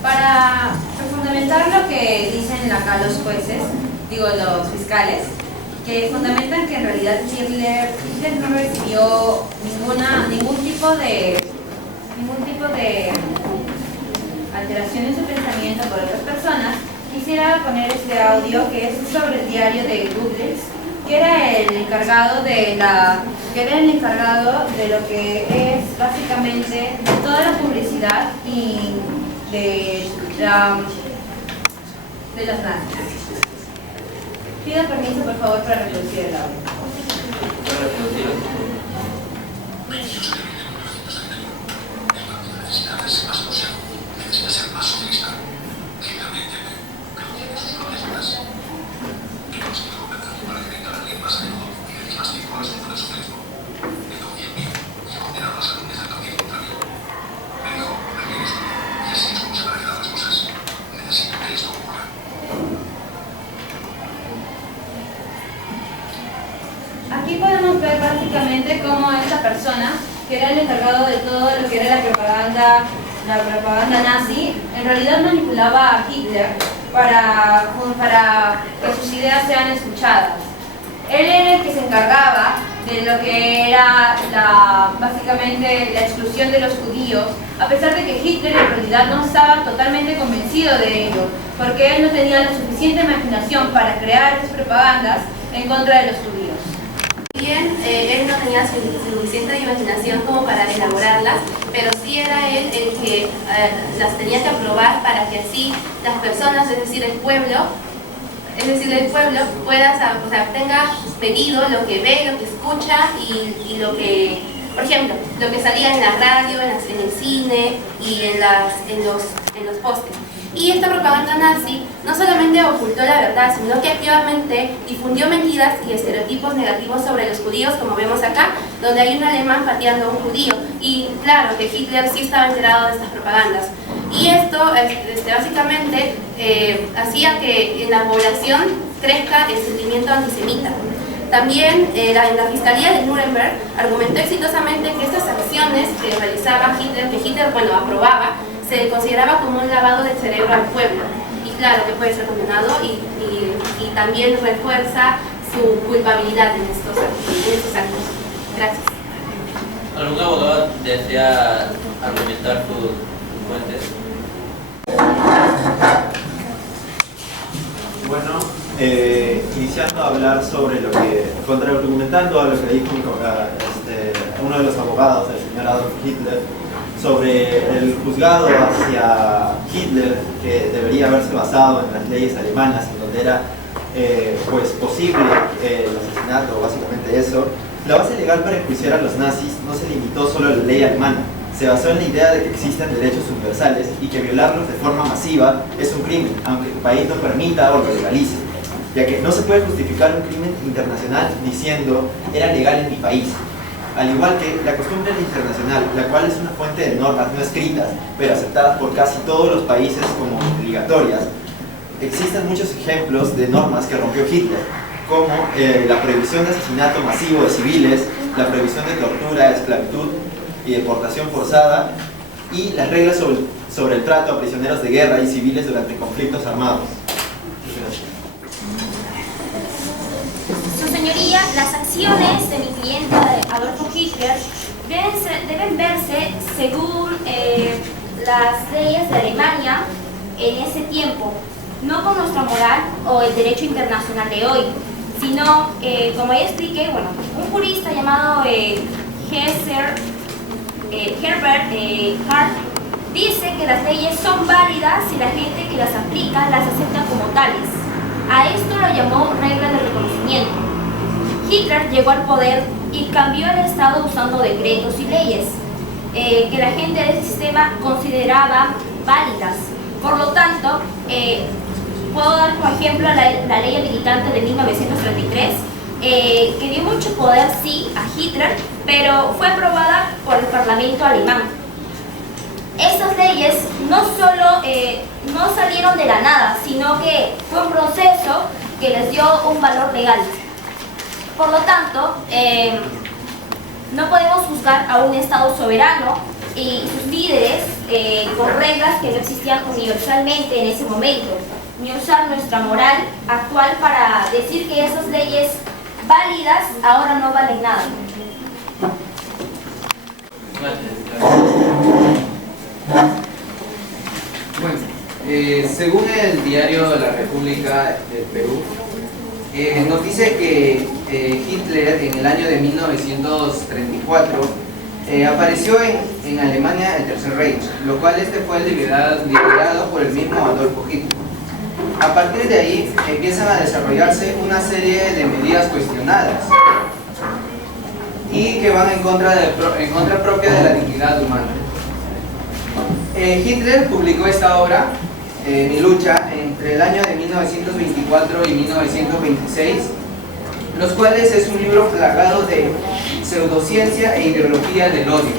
Para fundamentar lo que dicen acá los jueces, los fiscales, que fundamentan que en realidad Hitler no recibió ningún tipo de alteración en su pensamiento por otras personas, quisiera poner este audio que es sobre el diario de Goebbels, que era el encargado de lo que es básicamente toda la publicidad y de los nazis. Pido permiso, por favor, para reproducir el audio. Aquí podemos ver básicamente cómo esta persona, que era el encargado de todo lo que era la propaganda nazi, en realidad manipulaba a Hitler para que sus ideas sean escuchadas. Él era el que se encargaba de lo que era básicamente la exclusión de los judíos, a pesar de que Hitler en realidad no estaba totalmente convencido de ello, porque él no tenía la suficiente imaginación para crear esas propagandas en contra de los judíos. Bien, él no tenía suficiente imaginación como para elaborarlas, pero sí era él el que las tenía que aprobar para que así las personas, es decir, el pueblo pueda, tenga medido lo que ve, lo que escucha y lo que, por ejemplo, lo que salía en la radio, en el cine y en los pósters. Y esta propaganda nazi no solamente ocultó la verdad, sino que activamente difundió mentiras y estereotipos negativos sobre los judíos, como vemos acá, donde hay un alemán pateando a un judío. Y claro que Hitler sí estaba enterado de estas propagandas. Y esto básicamente hacía que en la población crezca el sentimiento antisemita. También la Fiscalía de Nuremberg argumentó exitosamente que estas acciones que realizaba Hitler, que Hitler aprobaba, se consideraba como un lavado de cerebro al pueblo. Y claro que puede ser condenado y también refuerza su culpabilidad en estos actos. Gracias. ¿Algún abogado desea argumentar sus fuentes? Bueno, iniciando a hablar sobre lo que, contraargumentando a lo que dijo uno de los abogados, el señor Adolf Hitler, sobre el juzgado hacia Hitler, que debería haberse basado en las leyes alemanas, en donde era pues posible el asesinato, básicamente eso. La base legal para enjuiciar a los nazis no se limitó solo a la ley alemana, se basó en la idea de que existen derechos universales y que violarlos de forma masiva es un crimen, aunque el país no permita o lo legalice, ya que no se puede justificar un crimen internacional diciendo era legal en mi país. Al igual que la costumbre internacional, la cual es una fuente de normas no escritas, pero aceptadas por casi todos los países como obligatorias, existen muchos ejemplos de normas que rompió Hitler, como la prohibición de asesinato masivo de civiles, la prohibición de tortura, esclavitud y deportación forzada, y las reglas sobre el trato a prisioneros de guerra y civiles durante conflictos armados. Su señoría, las acciones de mi cliente Adolfo Hitler deben verse según las leyes de Alemania en ese tiempo, no con nuestra moral o el derecho internacional de hoy, sino, como ya expliqué, bueno, un jurista llamado Herbert Hart dice que las leyes son válidas si la gente que las aplica las acepta como tales. A esto lo llamó regla de reconocimiento. Hitler llegó al poder y cambió el Estado usando decretos y leyes que la gente del sistema consideraba válidas. Por lo tanto, puedo dar como ejemplo la ley habilitante de 1933, que dio mucho poder, sí, a Hitler, pero fue aprobada por el Parlamento alemán. Esas leyes no solo no salieron de la nada, sino que fue un proceso que les dio un valor legal. Por lo tanto, no podemos juzgar a un Estado soberano y sus líderes con reglas que no existían universalmente en ese momento, ni usar nuestra moral actual para decir que esas leyes válidas ahora no valen nada. Bueno, según el diario La República del Perú, nos dice que Hitler en el año de 1934 apareció en Alemania el Tercer Reich, lo cual fue liderado por el mismo Adolfo Hitler. A partir de ahí empiezan a desarrollarse una serie de medidas cuestionadas y que van en contra propia de la dignidad humana. Hitler publicó esta obra, Mi lucha, entre el año de 1924 y 1926, los cuales es un libro plagado de pseudociencia e ideología del odio.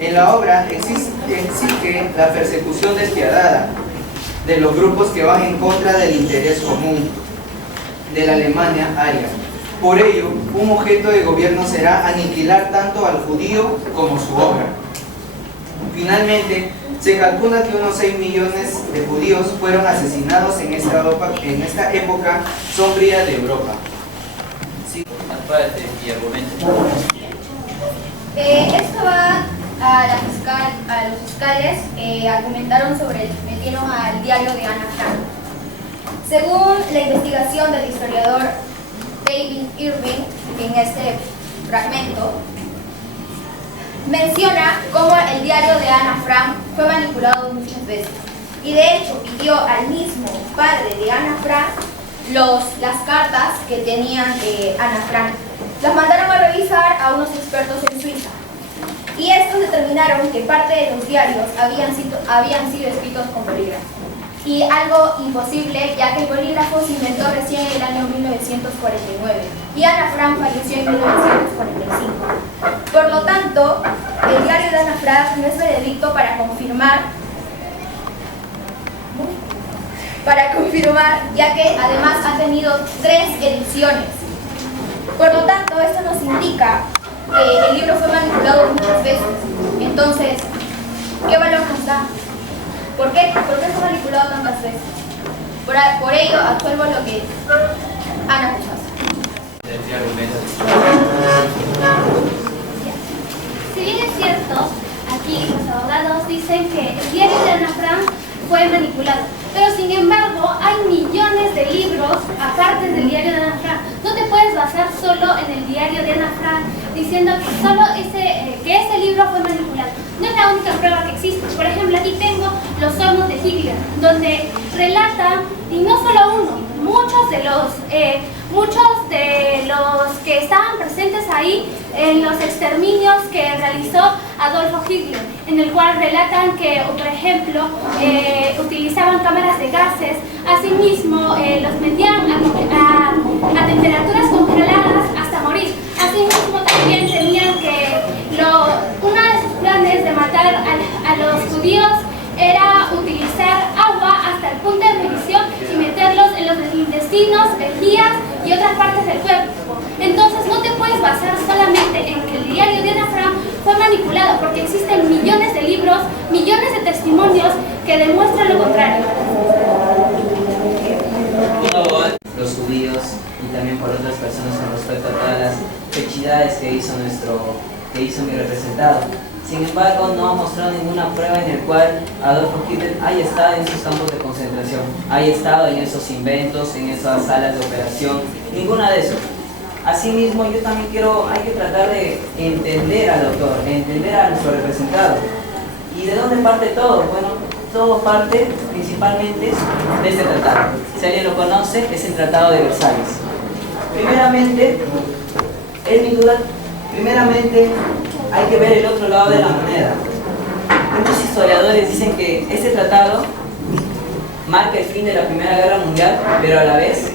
En la obra exige la persecución despiadada de los grupos que van en contra del interés común de la Alemania aria. Por ello, un objeto de gobierno será aniquilar tanto al judío como su obra. Finalmente, se calcula que unos 6 millones de judíos fueron asesinados en esta época sombría de Europa. Sí, aparte y argumento. Esto va a los fiscales, argumentaron metieron al diario de Ana Frank. Según la investigación del historiador David Irving, en este fragmento, menciona cómo el diario de Ana Frank fue manipulado muchas veces y de hecho pidió al mismo padre de Ana Frank las cartas que tenían Ana Frank. Las mandaron a revisar a unos expertos en Suiza y estos determinaron que parte de los diarios habían sido escritos con bolígrafo. Y algo imposible, ya que el bolígrafo se inventó recién en el año 1949 y Ana Frank falleció en 1945. Por lo tanto, el diario de Ana Frank no es veredicto para confirmar, ya que además ha tenido 3 ediciones. Por lo tanto, esto nos indica que el libro fue manipulado muchas veces. Entonces, ¿qué valor nos da? ¿Por qué fue manipulado tantas veces? Por ello, absuelvo lo que Ana Cuchasa. Si bien es cierto, aquí los abogados dicen que el diario de Ana Frank fue manipulado, pero sin embargo hay millones de libros aparte del diario de Ana Frank. No te puedes basar solo en el diario de Ana Frank, diciendo que solo ese libro fue manipulado. No es la única prueba que existe. Por ejemplo, aquí tengo Los hornos de Hitler, donde relata, y no solo uno, muchos de los que estaban presentes ahí en los exterminios que realizó Adolfo Hitler, en el cual relatan que, por ejemplo, utilizaban cámaras de gases, asimismo los metían a temperaturas congeladas hasta morir. Asimismo también tenían que uno de sus planes de matar a los judíos era utilizar agua hasta el punto de ebullición y meterlos en los intestinos, vejigas y otras partes del cuerpo. Entonces no te puedes basar solamente en que el diario de Ana Frank fue manipulado, porque existen millones de libros, millones de testimonios que demuestran lo contrario. Los judíos y también por otras personas con respecto a todas las fechidades que hizo mi representado. Sin embargo, no ha mostrado ninguna prueba en el cual Adolfo Hitler haya estado en esos campos de concentración, haya estado en esos inventos, en esas salas de operación, ninguna de eso. Asimismo, yo también hay que tratar de entender al autor, entender a nuestro representado. ¿Y de dónde parte todo? Bueno, todo parte principalmente de este tratado. Si alguien lo conoce, es el Tratado de Versalles. Primeramente, es mi duda, hay que ver el otro lado de la moneda. Muchos historiadores dicen que este tratado marca el fin de la Primera Guerra Mundial, pero a la vez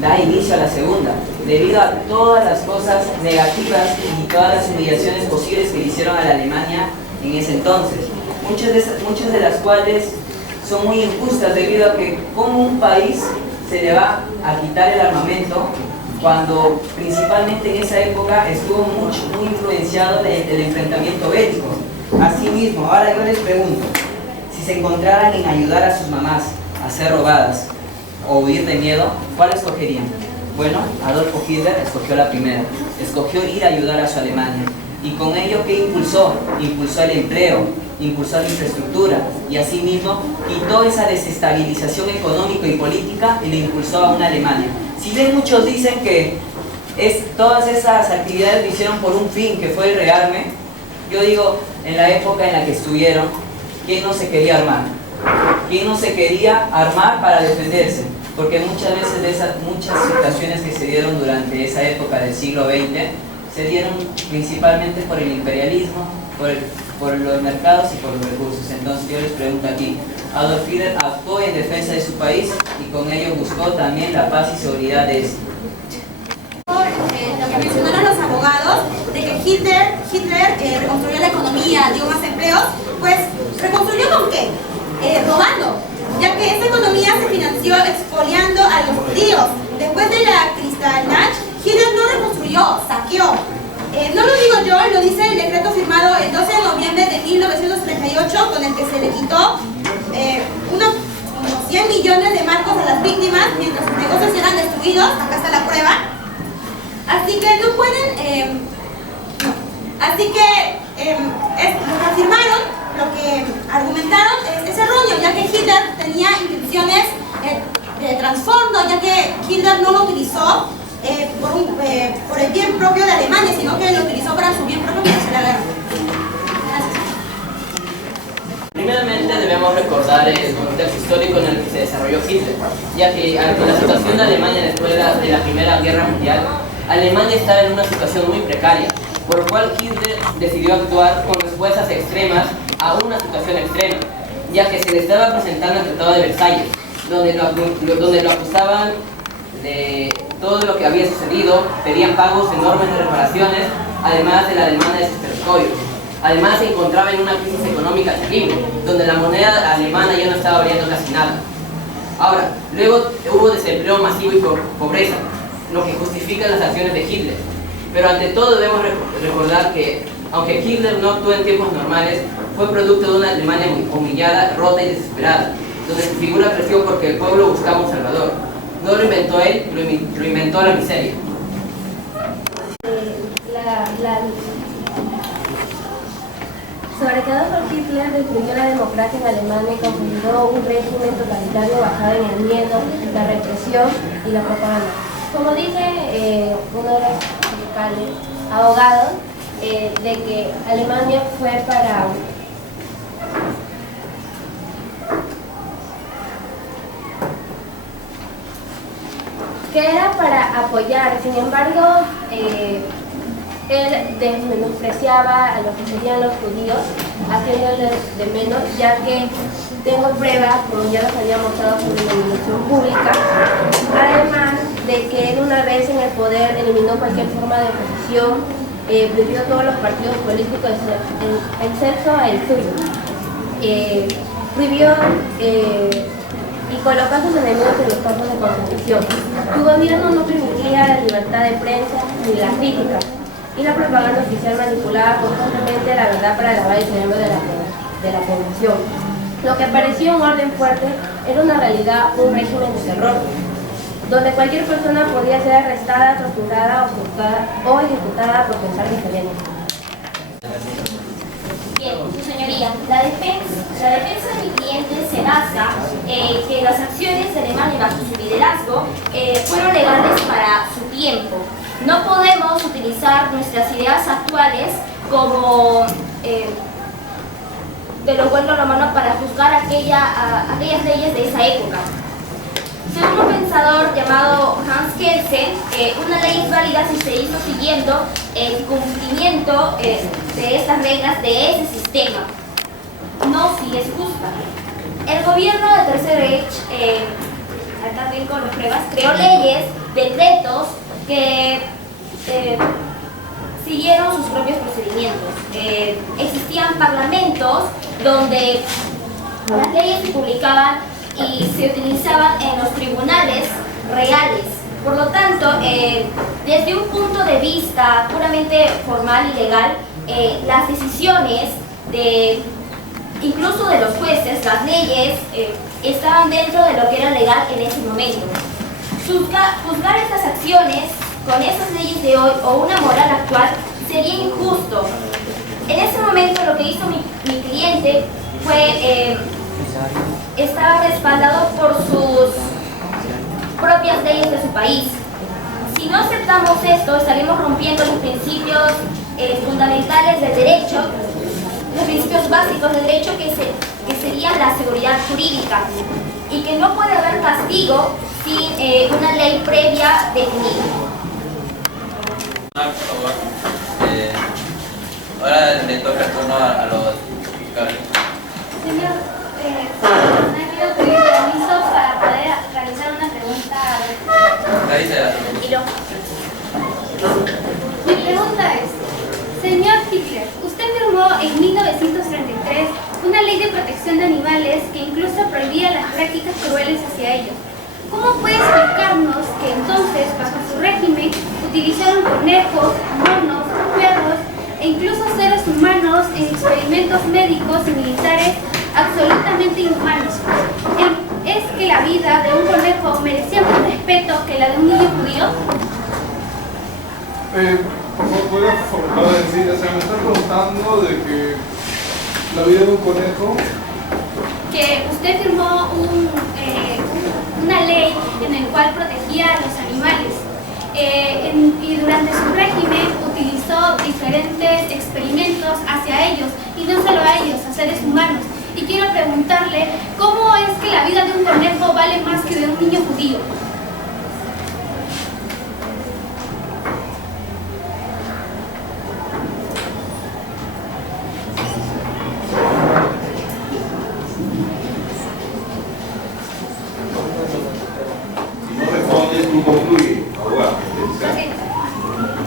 da inicio a la Segunda, debido a todas las cosas negativas y todas las humillaciones posibles que le hicieron a la Alemania en ese entonces. Muchas de las cuales son muy injustas, debido a que como un país se le va a quitar el armamento cuando principalmente en esa época estuvo muy influenciado del enfrentamiento bélico. Asimismo, ahora yo les pregunto, si se encontraran en ayudar a sus mamás a ser robadas o huir de miedo, ¿cuál escogerían? Bueno, Adolfo Hitler escogió la primera, escogió ir a ayudar a su Alemania. Y con ello, ¿qué impulsó? Impulsó el empleo, impulsó la infraestructura y asimismo quitó esa desestabilización económica y política y le impulsó a una Alemania. Si bien muchos dicen que todas esas actividades lo hicieron por un fin, que fue el rearme, yo digo, en la época en la que estuvieron, ¿quién no se quería armar? ¿Quién no se quería armar para defenderse? Porque muchas veces muchas situaciones que se dieron durante esa época del siglo XX se dieron principalmente por el imperialismo, por los mercados y por los recursos. Entonces yo les pregunto aquí, Adolf Hitler actuó en defensa de su país y con ello buscó también la paz y seguridad de este. Lo que mencionaron los abogados de que Hitler reconstruyó la economía, dio más empleos, pues ¿reconstruyó con qué? Robando, ya que esa economía se financió expoliando a los judíos. Después de la Kristallnacht, Hitler no reconstruyó, saqueó. No lo digo yo, lo dice el decreto firmado el 12 de noviembre de 1938, con el que se le quitó unos 100 millones de marcos a las víctimas mientras sus negocios eran destruidos. Acá está la prueba. Así que no pueden, lo que afirmaron, lo que argumentaron es erróneo, ya que Hitler tenía intenciones de trasfondo, ya que Hitler no lo utilizó por el bien propio de Alemania, sino que lo utilizó para su bien propio mientras la guerra. Gracias. Primeramente debemos recordar el contexto histórico en el que se desarrolló Hitler, ya que ante la situación de Alemania después de la Primera Guerra Mundial, Alemania estaba en una situación muy precaria, por lo cual Hitler decidió actuar con respuestas extremas a una situación extrema, ya que se le estaba presentando el Tratado de Versalles, donde lo acusaban de todo lo que había sucedido, pedían pagos enormes de reparaciones, además de la demanda de sus territorios. Además se encontraba en una crisis económica terrible, donde la moneda alemana ya no estaba valiendo casi nada. Ahora, luego hubo desempleo masivo y pobreza, lo que justifica las acciones de Hitler. Pero ante todo debemos recordar que, aunque Hitler no actuó en tiempos normales, fue producto de una Alemania muy humillada, rota y desesperada, donde su figura creció porque el pueblo buscaba un salvador. No lo inventó él, lo inventó la miseria. Sobre que Adolf Hitler destruyó la democracia en Alemania y configuró un régimen totalitario basado en el miedo, la represión y la propaganda. Como dice uno de los fiscales, abogados, de que Alemania fue para que era para apoyar, sin embargo, él menospreciaba a lo que serían los judíos, haciéndoles de menos, ya que tengo pruebas, como ya los había mostrado por la iluminación pública, además de que él una vez en el poder eliminó cualquier forma de oposición, prohibió todos los partidos políticos, excepto el suyo, prohibió y colocó a sus enemigos en los campos de concentración. Su gobierno no permitía la libertad de prensa ni la crítica, y la propaganda oficial manipulaba constantemente la verdad para lavar el cerebro de la población. Lo que parecía un orden fuerte era una realidad un régimen de terror, donde cualquier persona podía ser arrestada, torturada o ejecutada por pensar diferente. Bien, su señoría, la defensa de mi cliente se basa en que las acciones de Alemania bajo su liderazgo fueron legales para su tiempo. No podemos utilizar nuestras ideas actuales como de lo bueno o lo malo para juzgar aquellas leyes de esa época. Según un pensador llamado Hans Kelsen, una ley es válida si se hizo siguiendo el cumplimiento de estas reglas de ese sistema, no si es justa. El gobierno del Tercer Reich, acá tengo las pruebas, creó leyes, decretos que siguieron sus propios procedimientos. Existían parlamentos donde las leyes se publicaban y se utilizaban en los tribunales reales. Por lo tanto, desde un punto de vista puramente formal y legal, las decisiones incluso de los jueces, las leyes, estaban dentro de lo que era legal en ese momento. Juzgar estas acciones con esas leyes de hoy o una moral actual sería injusto. En ese momento lo que hizo mi cliente fue estaba respaldado por sus propias leyes de su país. Si no aceptamos esto, estaremos rompiendo los principios fundamentales del derecho, los principios básicos del derecho que serían la seguridad jurídica, y que no puede haber castigo sin una ley previa definida. Por favor. Ahora le toca el turno a los fiscales. Señor, me pido permiso para poder realizar una pregunta. Mi pregunta es, señor Hitler, usted firmó en 1933 una ley de protección de animales que incluso prohibía las prácticas crueles hacia ellos. ¿Cómo puede explicarnos que entonces, bajo su régimen, utilizaron conejos, monos, perros e incluso seres humanos en experimentos médicos y militares absolutamente inhumanos? ¿Es que la vida de un conejo merecía más respeto que la de un niño judío? Por favor, ¿puedo formular decir? O sea, me está preguntando de que la vida de un conejo... Que usted firmó una ley en la cual protegía a los animales y durante su régimen utilizó diferentes experimentos hacia ellos, y no solo a ellos, a seres humanos. Y quiero preguntarle, ¿cómo es que la vida de un conejo vale más que de un niño judío?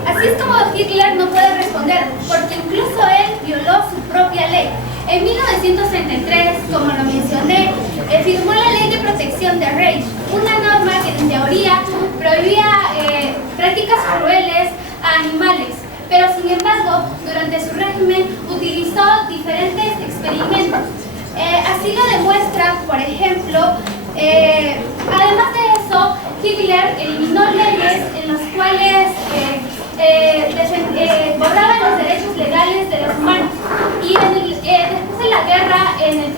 Así es como Hitler no puede responder, porque incluso él violó su propia ley. En 1933, como lo mencioné, firmó la Ley de Protección de Reich, una norma que en teoría prohibía prácticas crueles a animales, pero sin embargo, durante su régimen utilizó diferentes experimentos. Así lo demuestra, por ejemplo, además de eso, Hitler eliminó leyes en las cuales borraban los derechos legales de los humanos. Y después de la guerra, en el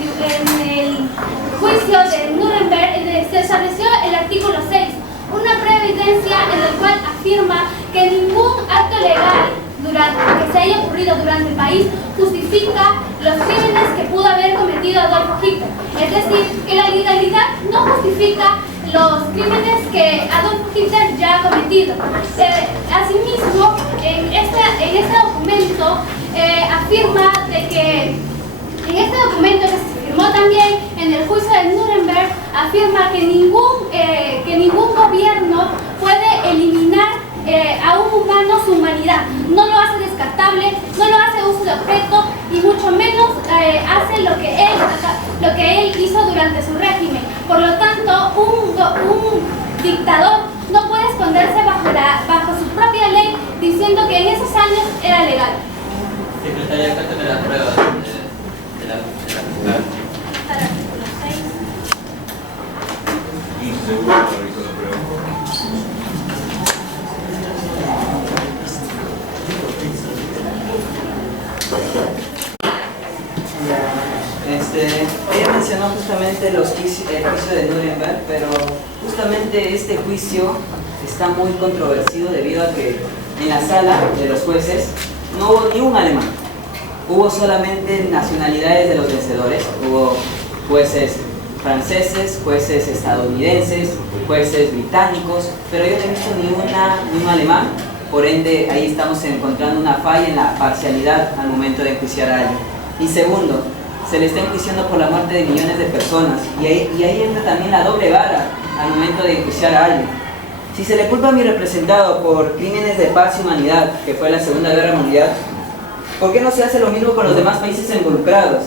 juicio de Nuremberg, se estableció el artículo 6, una prueba evidencia en el cual afirma que ningún acto legal que se haya ocurrido durante el país justifica los crímenes que pudo haber cometido Adolfo Hitler. Es decir, que la legalidad no justifica los crímenes que Adolfo Hitler ya ha cometido. Asimismo, en este documento afirma de que en este documento que se firmó también en el juicio de Nuremberg, afirma que ningún gobierno puede eliminar a un humano su humanidad. No lo hace descartable, no lo hace uso de objeto y mucho menos hace lo que él hizo durante su régimen. Por lo tanto, un dictador no puede esconderse bajo su propia ley diciendo que en esos años era legal. Secretaria, cuéntame la prueba de la fiscal. Artículo 6. 15 segundos para revisar la prueba. Ella mencionó justamente el juicio de Nuremberg, pero justamente este juicio está muy controvertido debido a que en la sala de los jueces no hubo ni un alemán, hubo solamente nacionalidades de los vencedores, hubo jueces franceses, jueces estadounidenses, jueces británicos, pero yo no he visto ni un alemán, por ende ahí estamos encontrando una falla en la parcialidad al momento de enjuiciar a alguien. Y segundo, se le está enjuiciando por la muerte de millones de personas y ahí entra también la doble vara al momento de enjuiciar a alguien. Si se le culpa a mi representado por crímenes de paz y humanidad, que fue la Segunda Guerra Mundial, ¿por qué no se hace lo mismo con los demás países involucrados?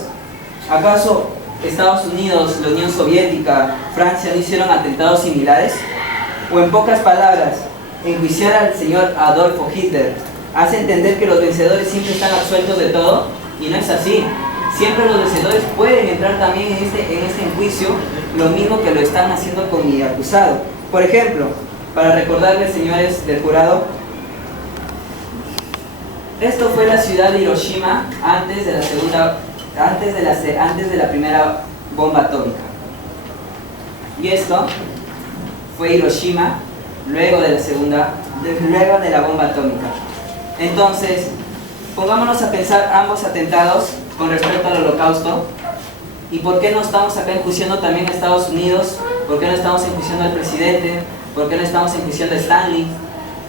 ¿Acaso Estados Unidos, la Unión Soviética, Francia no hicieron atentados similares? O en pocas palabras, enjuiciar al señor Adolfo Hitler hace entender que los vencedores siempre están absueltos de todo, y no es así. Siempre los vencedores pueden entrar también en este juicio, lo mismo que lo están haciendo con mi acusado. Por ejemplo, para recordarles, señores del jurado, esto fue la ciudad de Hiroshima antes de la primera bomba atómica. Y esto fue Hiroshima luego de la bomba atómica. Entonces, pongámonos a pensar ambos atentados con respecto al Holocausto. ¿Y por qué no estamos acá enjuiciando también a Estados Unidos? ¿Por qué no estamos enjuiciando al presidente? ¿Por qué no estamos enjuiciando a Stanley?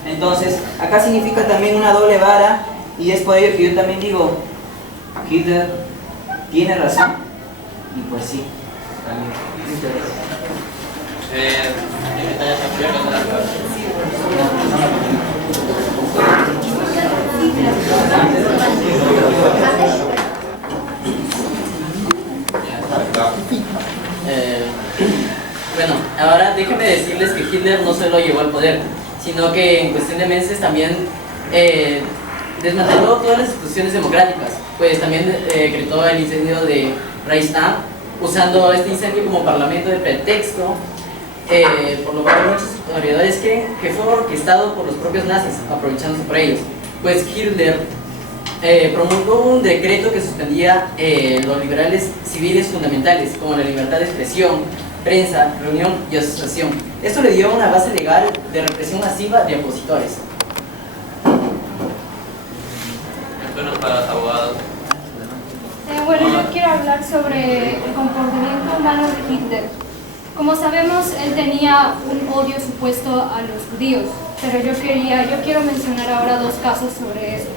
Entonces, acá significa también una doble vara, y es por ello que yo también digo, Hitler tiene razón. Y pues sí, también. Muchas Bueno, ahora déjenme decirles que Hitler no solo llegó al poder, sino que en cuestión de meses también desmanteló todas las instituciones democráticas, pues también decretó el incendio de Reichstag, usando este incendio como parlamento de pretexto, por lo cual muchos historiadores creen que fue orquestado por los propios nazis, aprovechándose por ellos, pues Hitler promulgó un decreto que suspendía los liberales civiles fundamentales, como la libertad de expresión, prensa, reunión y asociación. Esto le dio una base legal de represión masiva de opositores. Para los abogados. Bueno, yo quiero hablar sobre el comportamiento humano de Hitler. Como sabemos, él tenía un odio supuesto a los judíos, pero yo quiero mencionar ahora dos casos sobre eso,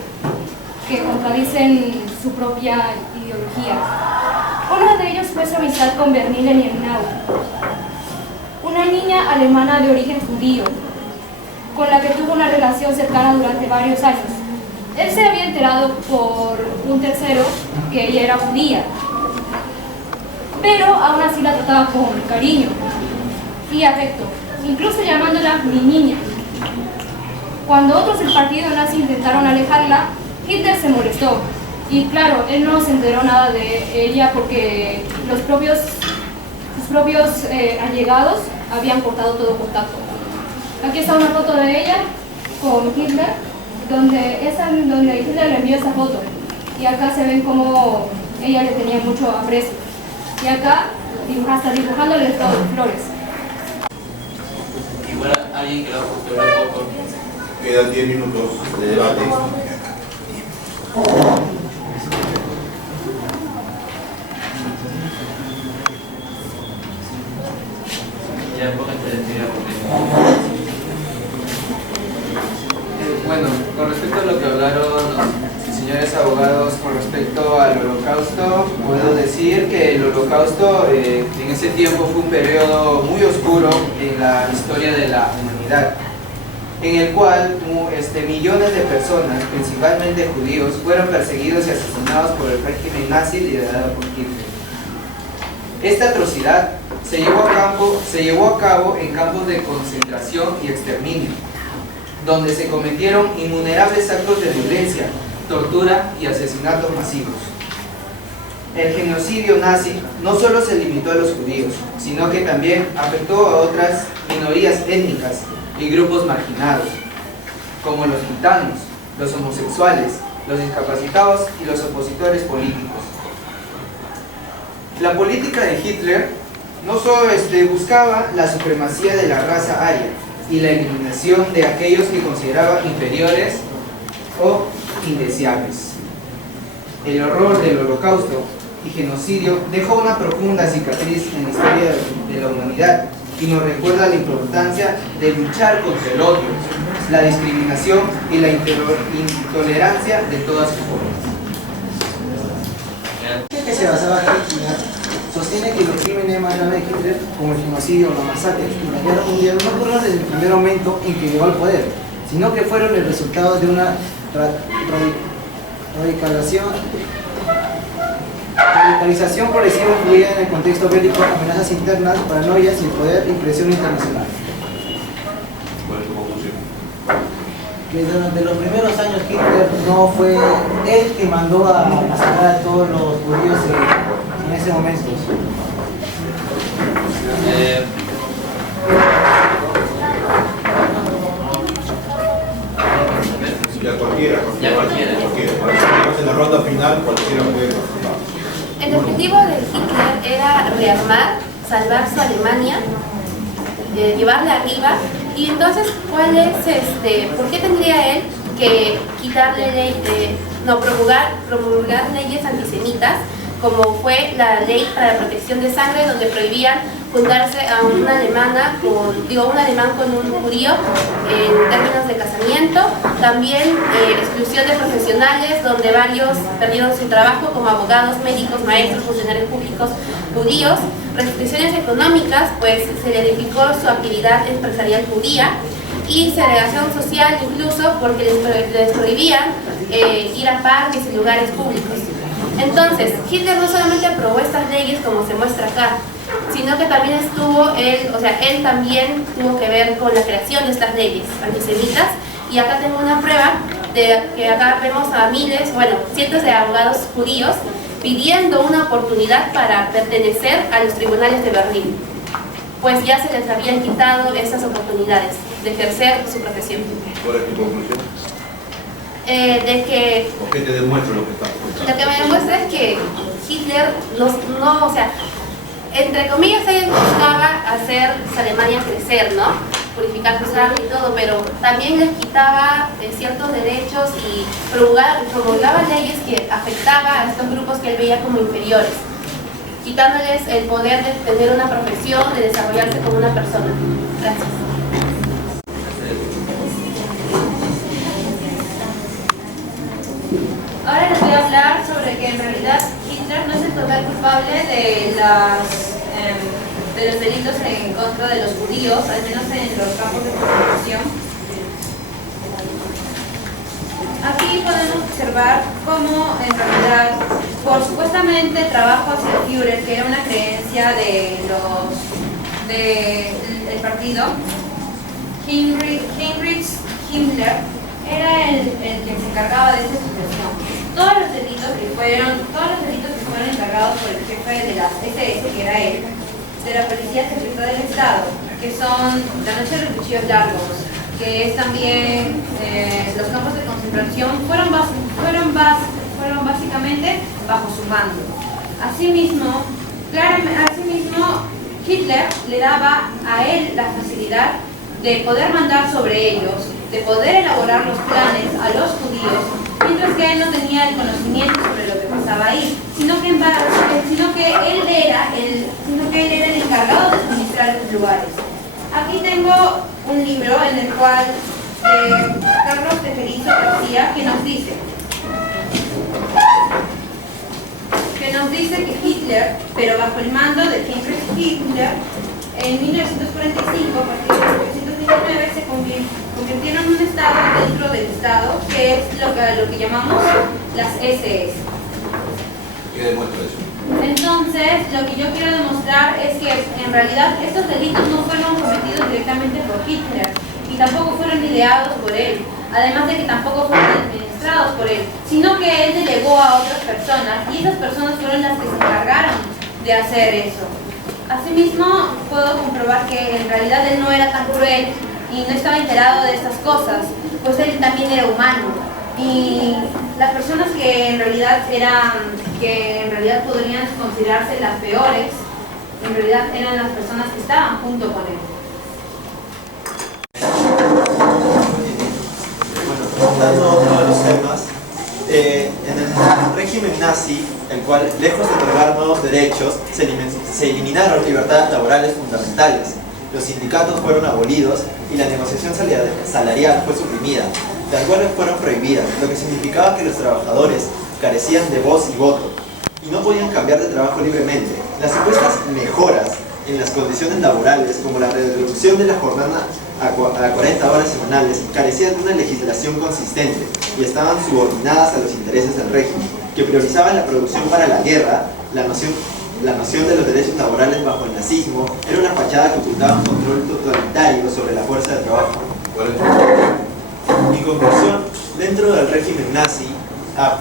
que contradicen su propia ideología. Uno de ellos fue su amistad con Bernina Lienau, una niña alemana de origen judío, con la que tuvo una relación cercana durante varios años. Él se había enterado por un tercero que ella era judía, pero aún así la trataba con cariño y afecto, incluso llamándola mi niña. Cuando otros del partido nazi intentaron alejarla, Hitler se molestó. Y claro, él no se enteró nada de ella porque sus propios allegados habían cortado todo contacto. Aquí está una foto de ella con Hitler, donde Hitler le envió esa foto. Y acá se ven cómo ella le tenía mucho aprecio. Y acá hasta dibujándole flores. Y bueno, alguien que lo postule un poco. Quedan 10 minutos de debate. Ya un poco interesante. Bueno, con respecto a lo que hablaron los señores abogados con respecto al holocausto, puedo decir que el holocausto en ese tiempo fue un periodo muy oscuro en la historia de la humanidad, en el cual millones de personas, principalmente judíos, fueron perseguidos y asesinados por el régimen nazi liderado por Hitler. Esta atrocidad se llevó a cabo en campos de concentración y exterminio, donde se cometieron innumerables actos de violencia, tortura y asesinatos masivos. El genocidio nazi no solo se limitó a los judíos, sino que también afectó a otras minorías étnicas y grupos marginados, como los gitanos, los homosexuales, los discapacitados y los opositores políticos. La política de Hitler no solo buscaba la supremacía de la raza aria y la eliminación de aquellos que consideraba inferiores o indeseables. El horror del holocausto y genocidio dejó una profunda cicatriz en la historia de la humanidad y nos recuerda la importancia de luchar contra el odio, la discriminación y la intolerancia de todas sus formas. Que se basaba Hitler sostiene que los crímenes más graves de Hitler, como el genocidio o la masacre y la guerra mundial, no ocurrieron desde el primer momento en que llegó al poder, sino que fueron el resultado de una radicalización progresiva influida en el contexto bélico, amenazas internas, paranoias y el poder y presión internacional. ¿Cuál es tu conclusión? Que durante los primeros años Hitler no fue él que mandó a masacrar a todos los judíos en ese momento. Ya cualquiera. Estamos en la ronda final, cualquiera puede participar. El objetivo de Hitler era rearmar, salvar su Alemania, llevarla arriba. Y entonces, ¿por qué tendría él que quitarle promulgar leyes antisemitas, como fue la ley para la protección de sangre, donde prohibían juntarse a un alemán con un judío en términos de casamiento? También exclusión de profesionales, donde varios perdieron su trabajo, como abogados, médicos, maestros, funcionarios públicos judíos. Restricciones económicas, pues se le edificó su actividad empresarial judía, y segregación social incluso, porque les prohibían ir a parques y lugares públicos. Entonces, Hitler no solamente aprobó estas leyes como se muestra acá, sino que también él también tuvo que ver con la creación de estas leyes antisemitas. Y acá tengo una prueba de que acá vemos a cientos de abogados judíos pidiendo una oportunidad para pertenecer a los tribunales de Berlín, pues ya se les habían quitado esas oportunidades de ejercer su profesión. ¿Cuál es tu conclusión? ¿Por qué te demuestra lo que está? Lo que me demuestra es que Hitler entre comillas, él buscaba hacer su Alemania crecer, ¿no? Purificar su sangre y todo, pero también les quitaba ciertos derechos y promulgaba leyes que afectaban a estos grupos que él veía como inferiores, quitándoles el poder de tener una profesión, de desarrollarse como una persona. Gracias. Ahora les voy a hablar sobre que en realidad Hitler no es el total culpable de los delitos en contra de los judíos, al menos en los campos de concentración. Aquí podemos observar cómo en realidad, por supuestamente trabajo hacia el Führer, que era una creencia del partido, Heinrich Himmler era el que se encargaba de esta situación. Todos los delitos que fueron encargados por el jefe de la SS, que era él, de la Policía Secreta del Estado, que son la noche de los cuchillos largos, que es también los campos de concentración, fueron básicamente bajo su mando. Asimismo, Hitler le daba a él la facilidad de poder mandar sobre ellos, de poder elaborar los planes a los judíos, mientras que él no tenía el conocimiento sobre lo que pasaba ahí, sino que él era el encargado de administrar esos lugares. Aquí tengo un libro en el cual Carlos Tejerizo García, que nos dice que Hitler, pero bajo el mando de Heinrich Himmler, en 1945, a partir de 1929, se convirtieron en un estado dentro del estado, que es lo que llamamos las SS. ¿Qué demuestra eso? Entonces, lo que yo quiero demostrar es que en realidad estos delitos no fueron cometidos directamente por Hitler y tampoco fueron ideados por él, además de que tampoco fueron administrados por él, sino que él delegó a otras personas y esas personas fueron las que se encargaron de hacer eso. Asimismo, puedo comprobar que en realidad él no era tan cruel y no estaba enterado de estas cosas, pues él también era humano. Y las personas que en realidad podrían considerarse las peores, en realidad eran las personas que estaban junto con él. Bueno, tratando uno de los temas, en el régimen nazi, el cual, lejos de otorgar nuevos derechos, se eliminaron libertades laborales fundamentales. Los sindicatos fueron abolidos y la negociación salarial fue suprimida. Las huelgas fueron prohibidas, lo que significaba que los trabajadores carecían de voz y voto y no podían cambiar de trabajo libremente. Las supuestas mejoras en las condiciones laborales, como la reducción de la jornada a 40 horas semanales, carecían de una legislación consistente y estaban subordinadas a los intereses del régimen, que priorizaba la producción para la guerra. La noción de los derechos laborales bajo el nazismo era una fachada que ocultaba un control totalitario sobre la fuerza de trabajo. En conclusión, dentro del régimen nazi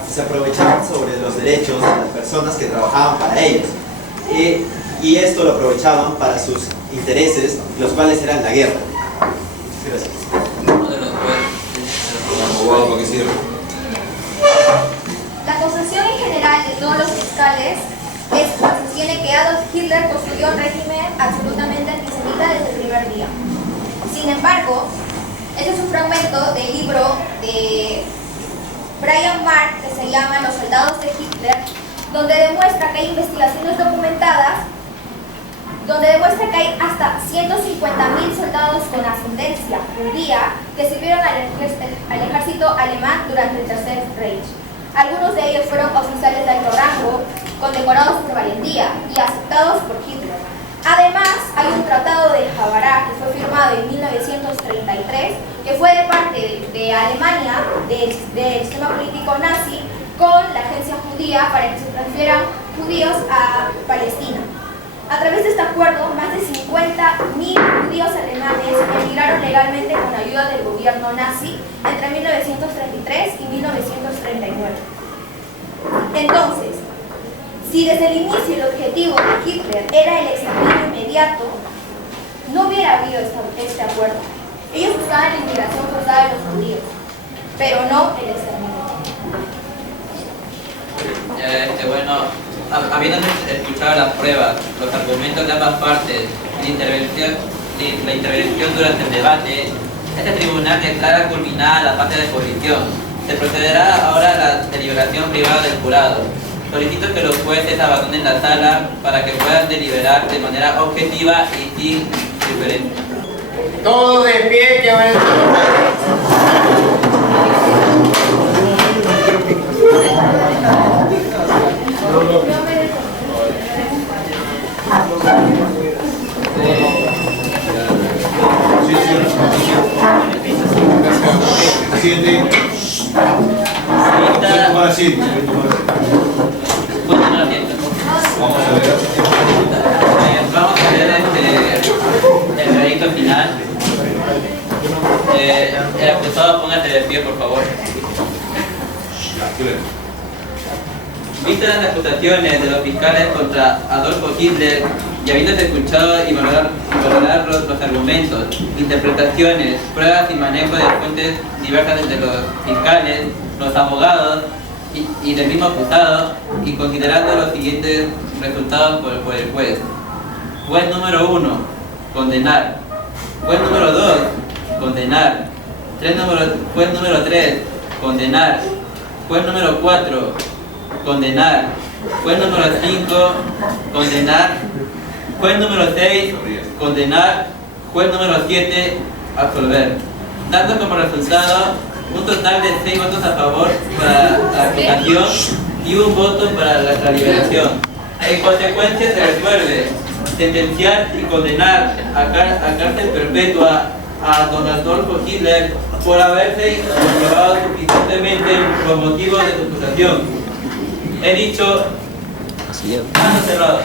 se aprovechaban sobre los derechos de las personas que trabajaban para ellos y esto lo aprovechaban para sus intereses, los cuales eran la guerra. Gracias. La acusación en general de todos los fiscales sostiene que Adolf Hitler construyó un régimen absolutamente antisemita desde el primer día. Sin embargo, este es un fragmento del libro de Brian Mark que se llama Los soldados de Hitler, donde demuestra que hay investigaciones documentadas, donde demuestra que hay hasta 150.000 soldados con ascendencia judía que sirvieron al ejército alemán durante el Tercer Reich. Algunos de ellos fueron oficiales de alto rango, condecorados por valentía y aceptados por Hitler. Además, hay un tratado de Havará que fue firmado en 1933, que fue de parte de Alemania, del sistema político nazi, con la agencia judía para que se transfieran judíos a Palestina. A través de este acuerdo, más de 50.000 judíos alemanes emigraron legalmente con ayuda del gobierno nazi entre 1933 y 1939. Entonces, si desde el inicio el objetivo de Hitler era el exterminio inmediato, no hubiera habido este acuerdo. Ellos buscaban la inmigración forzada de los judíos, pero no el exterminio. Bueno, habiendo escuchado las pruebas, los argumentos de ambas partes y la intervención durante el debate, este tribunal declara culminada la fase de exposición. Se procederá ahora a la deliberación privada del jurado. Solicito que los jueces abandonen la sala para que puedan deliberar de manera objetiva y sin diferencia. Todos de pie, que van a Vamos a ver el veredicto final. El acusado, póngase de pie, por favor. Vistas las acusaciones de los fiscales contra Adolfo Hitler y habiéndose escuchado y valorar los argumentos, interpretaciones, pruebas y manejo de fuentes diversas entre los fiscales, los abogados y del mismo acusado, y considerando los siguientes resultados por el juez. Juez número 1, condenar. Juez número 2, condenar. Juez número 3, condenar. Juez número 4, condenar. Juez número 5, condenar. Juez número 6, condenar. Juez número 7, absolver. Dando como resultado un total de 6 votos a favor para la aplicación y un voto para la liberación. En consecuencia se resuelve sentenciar y condenar a cárcel perpetua a don Adolfo Hitler por haberse comprobado suficientemente los motivos de su acusación. He dicho, caso cerrado.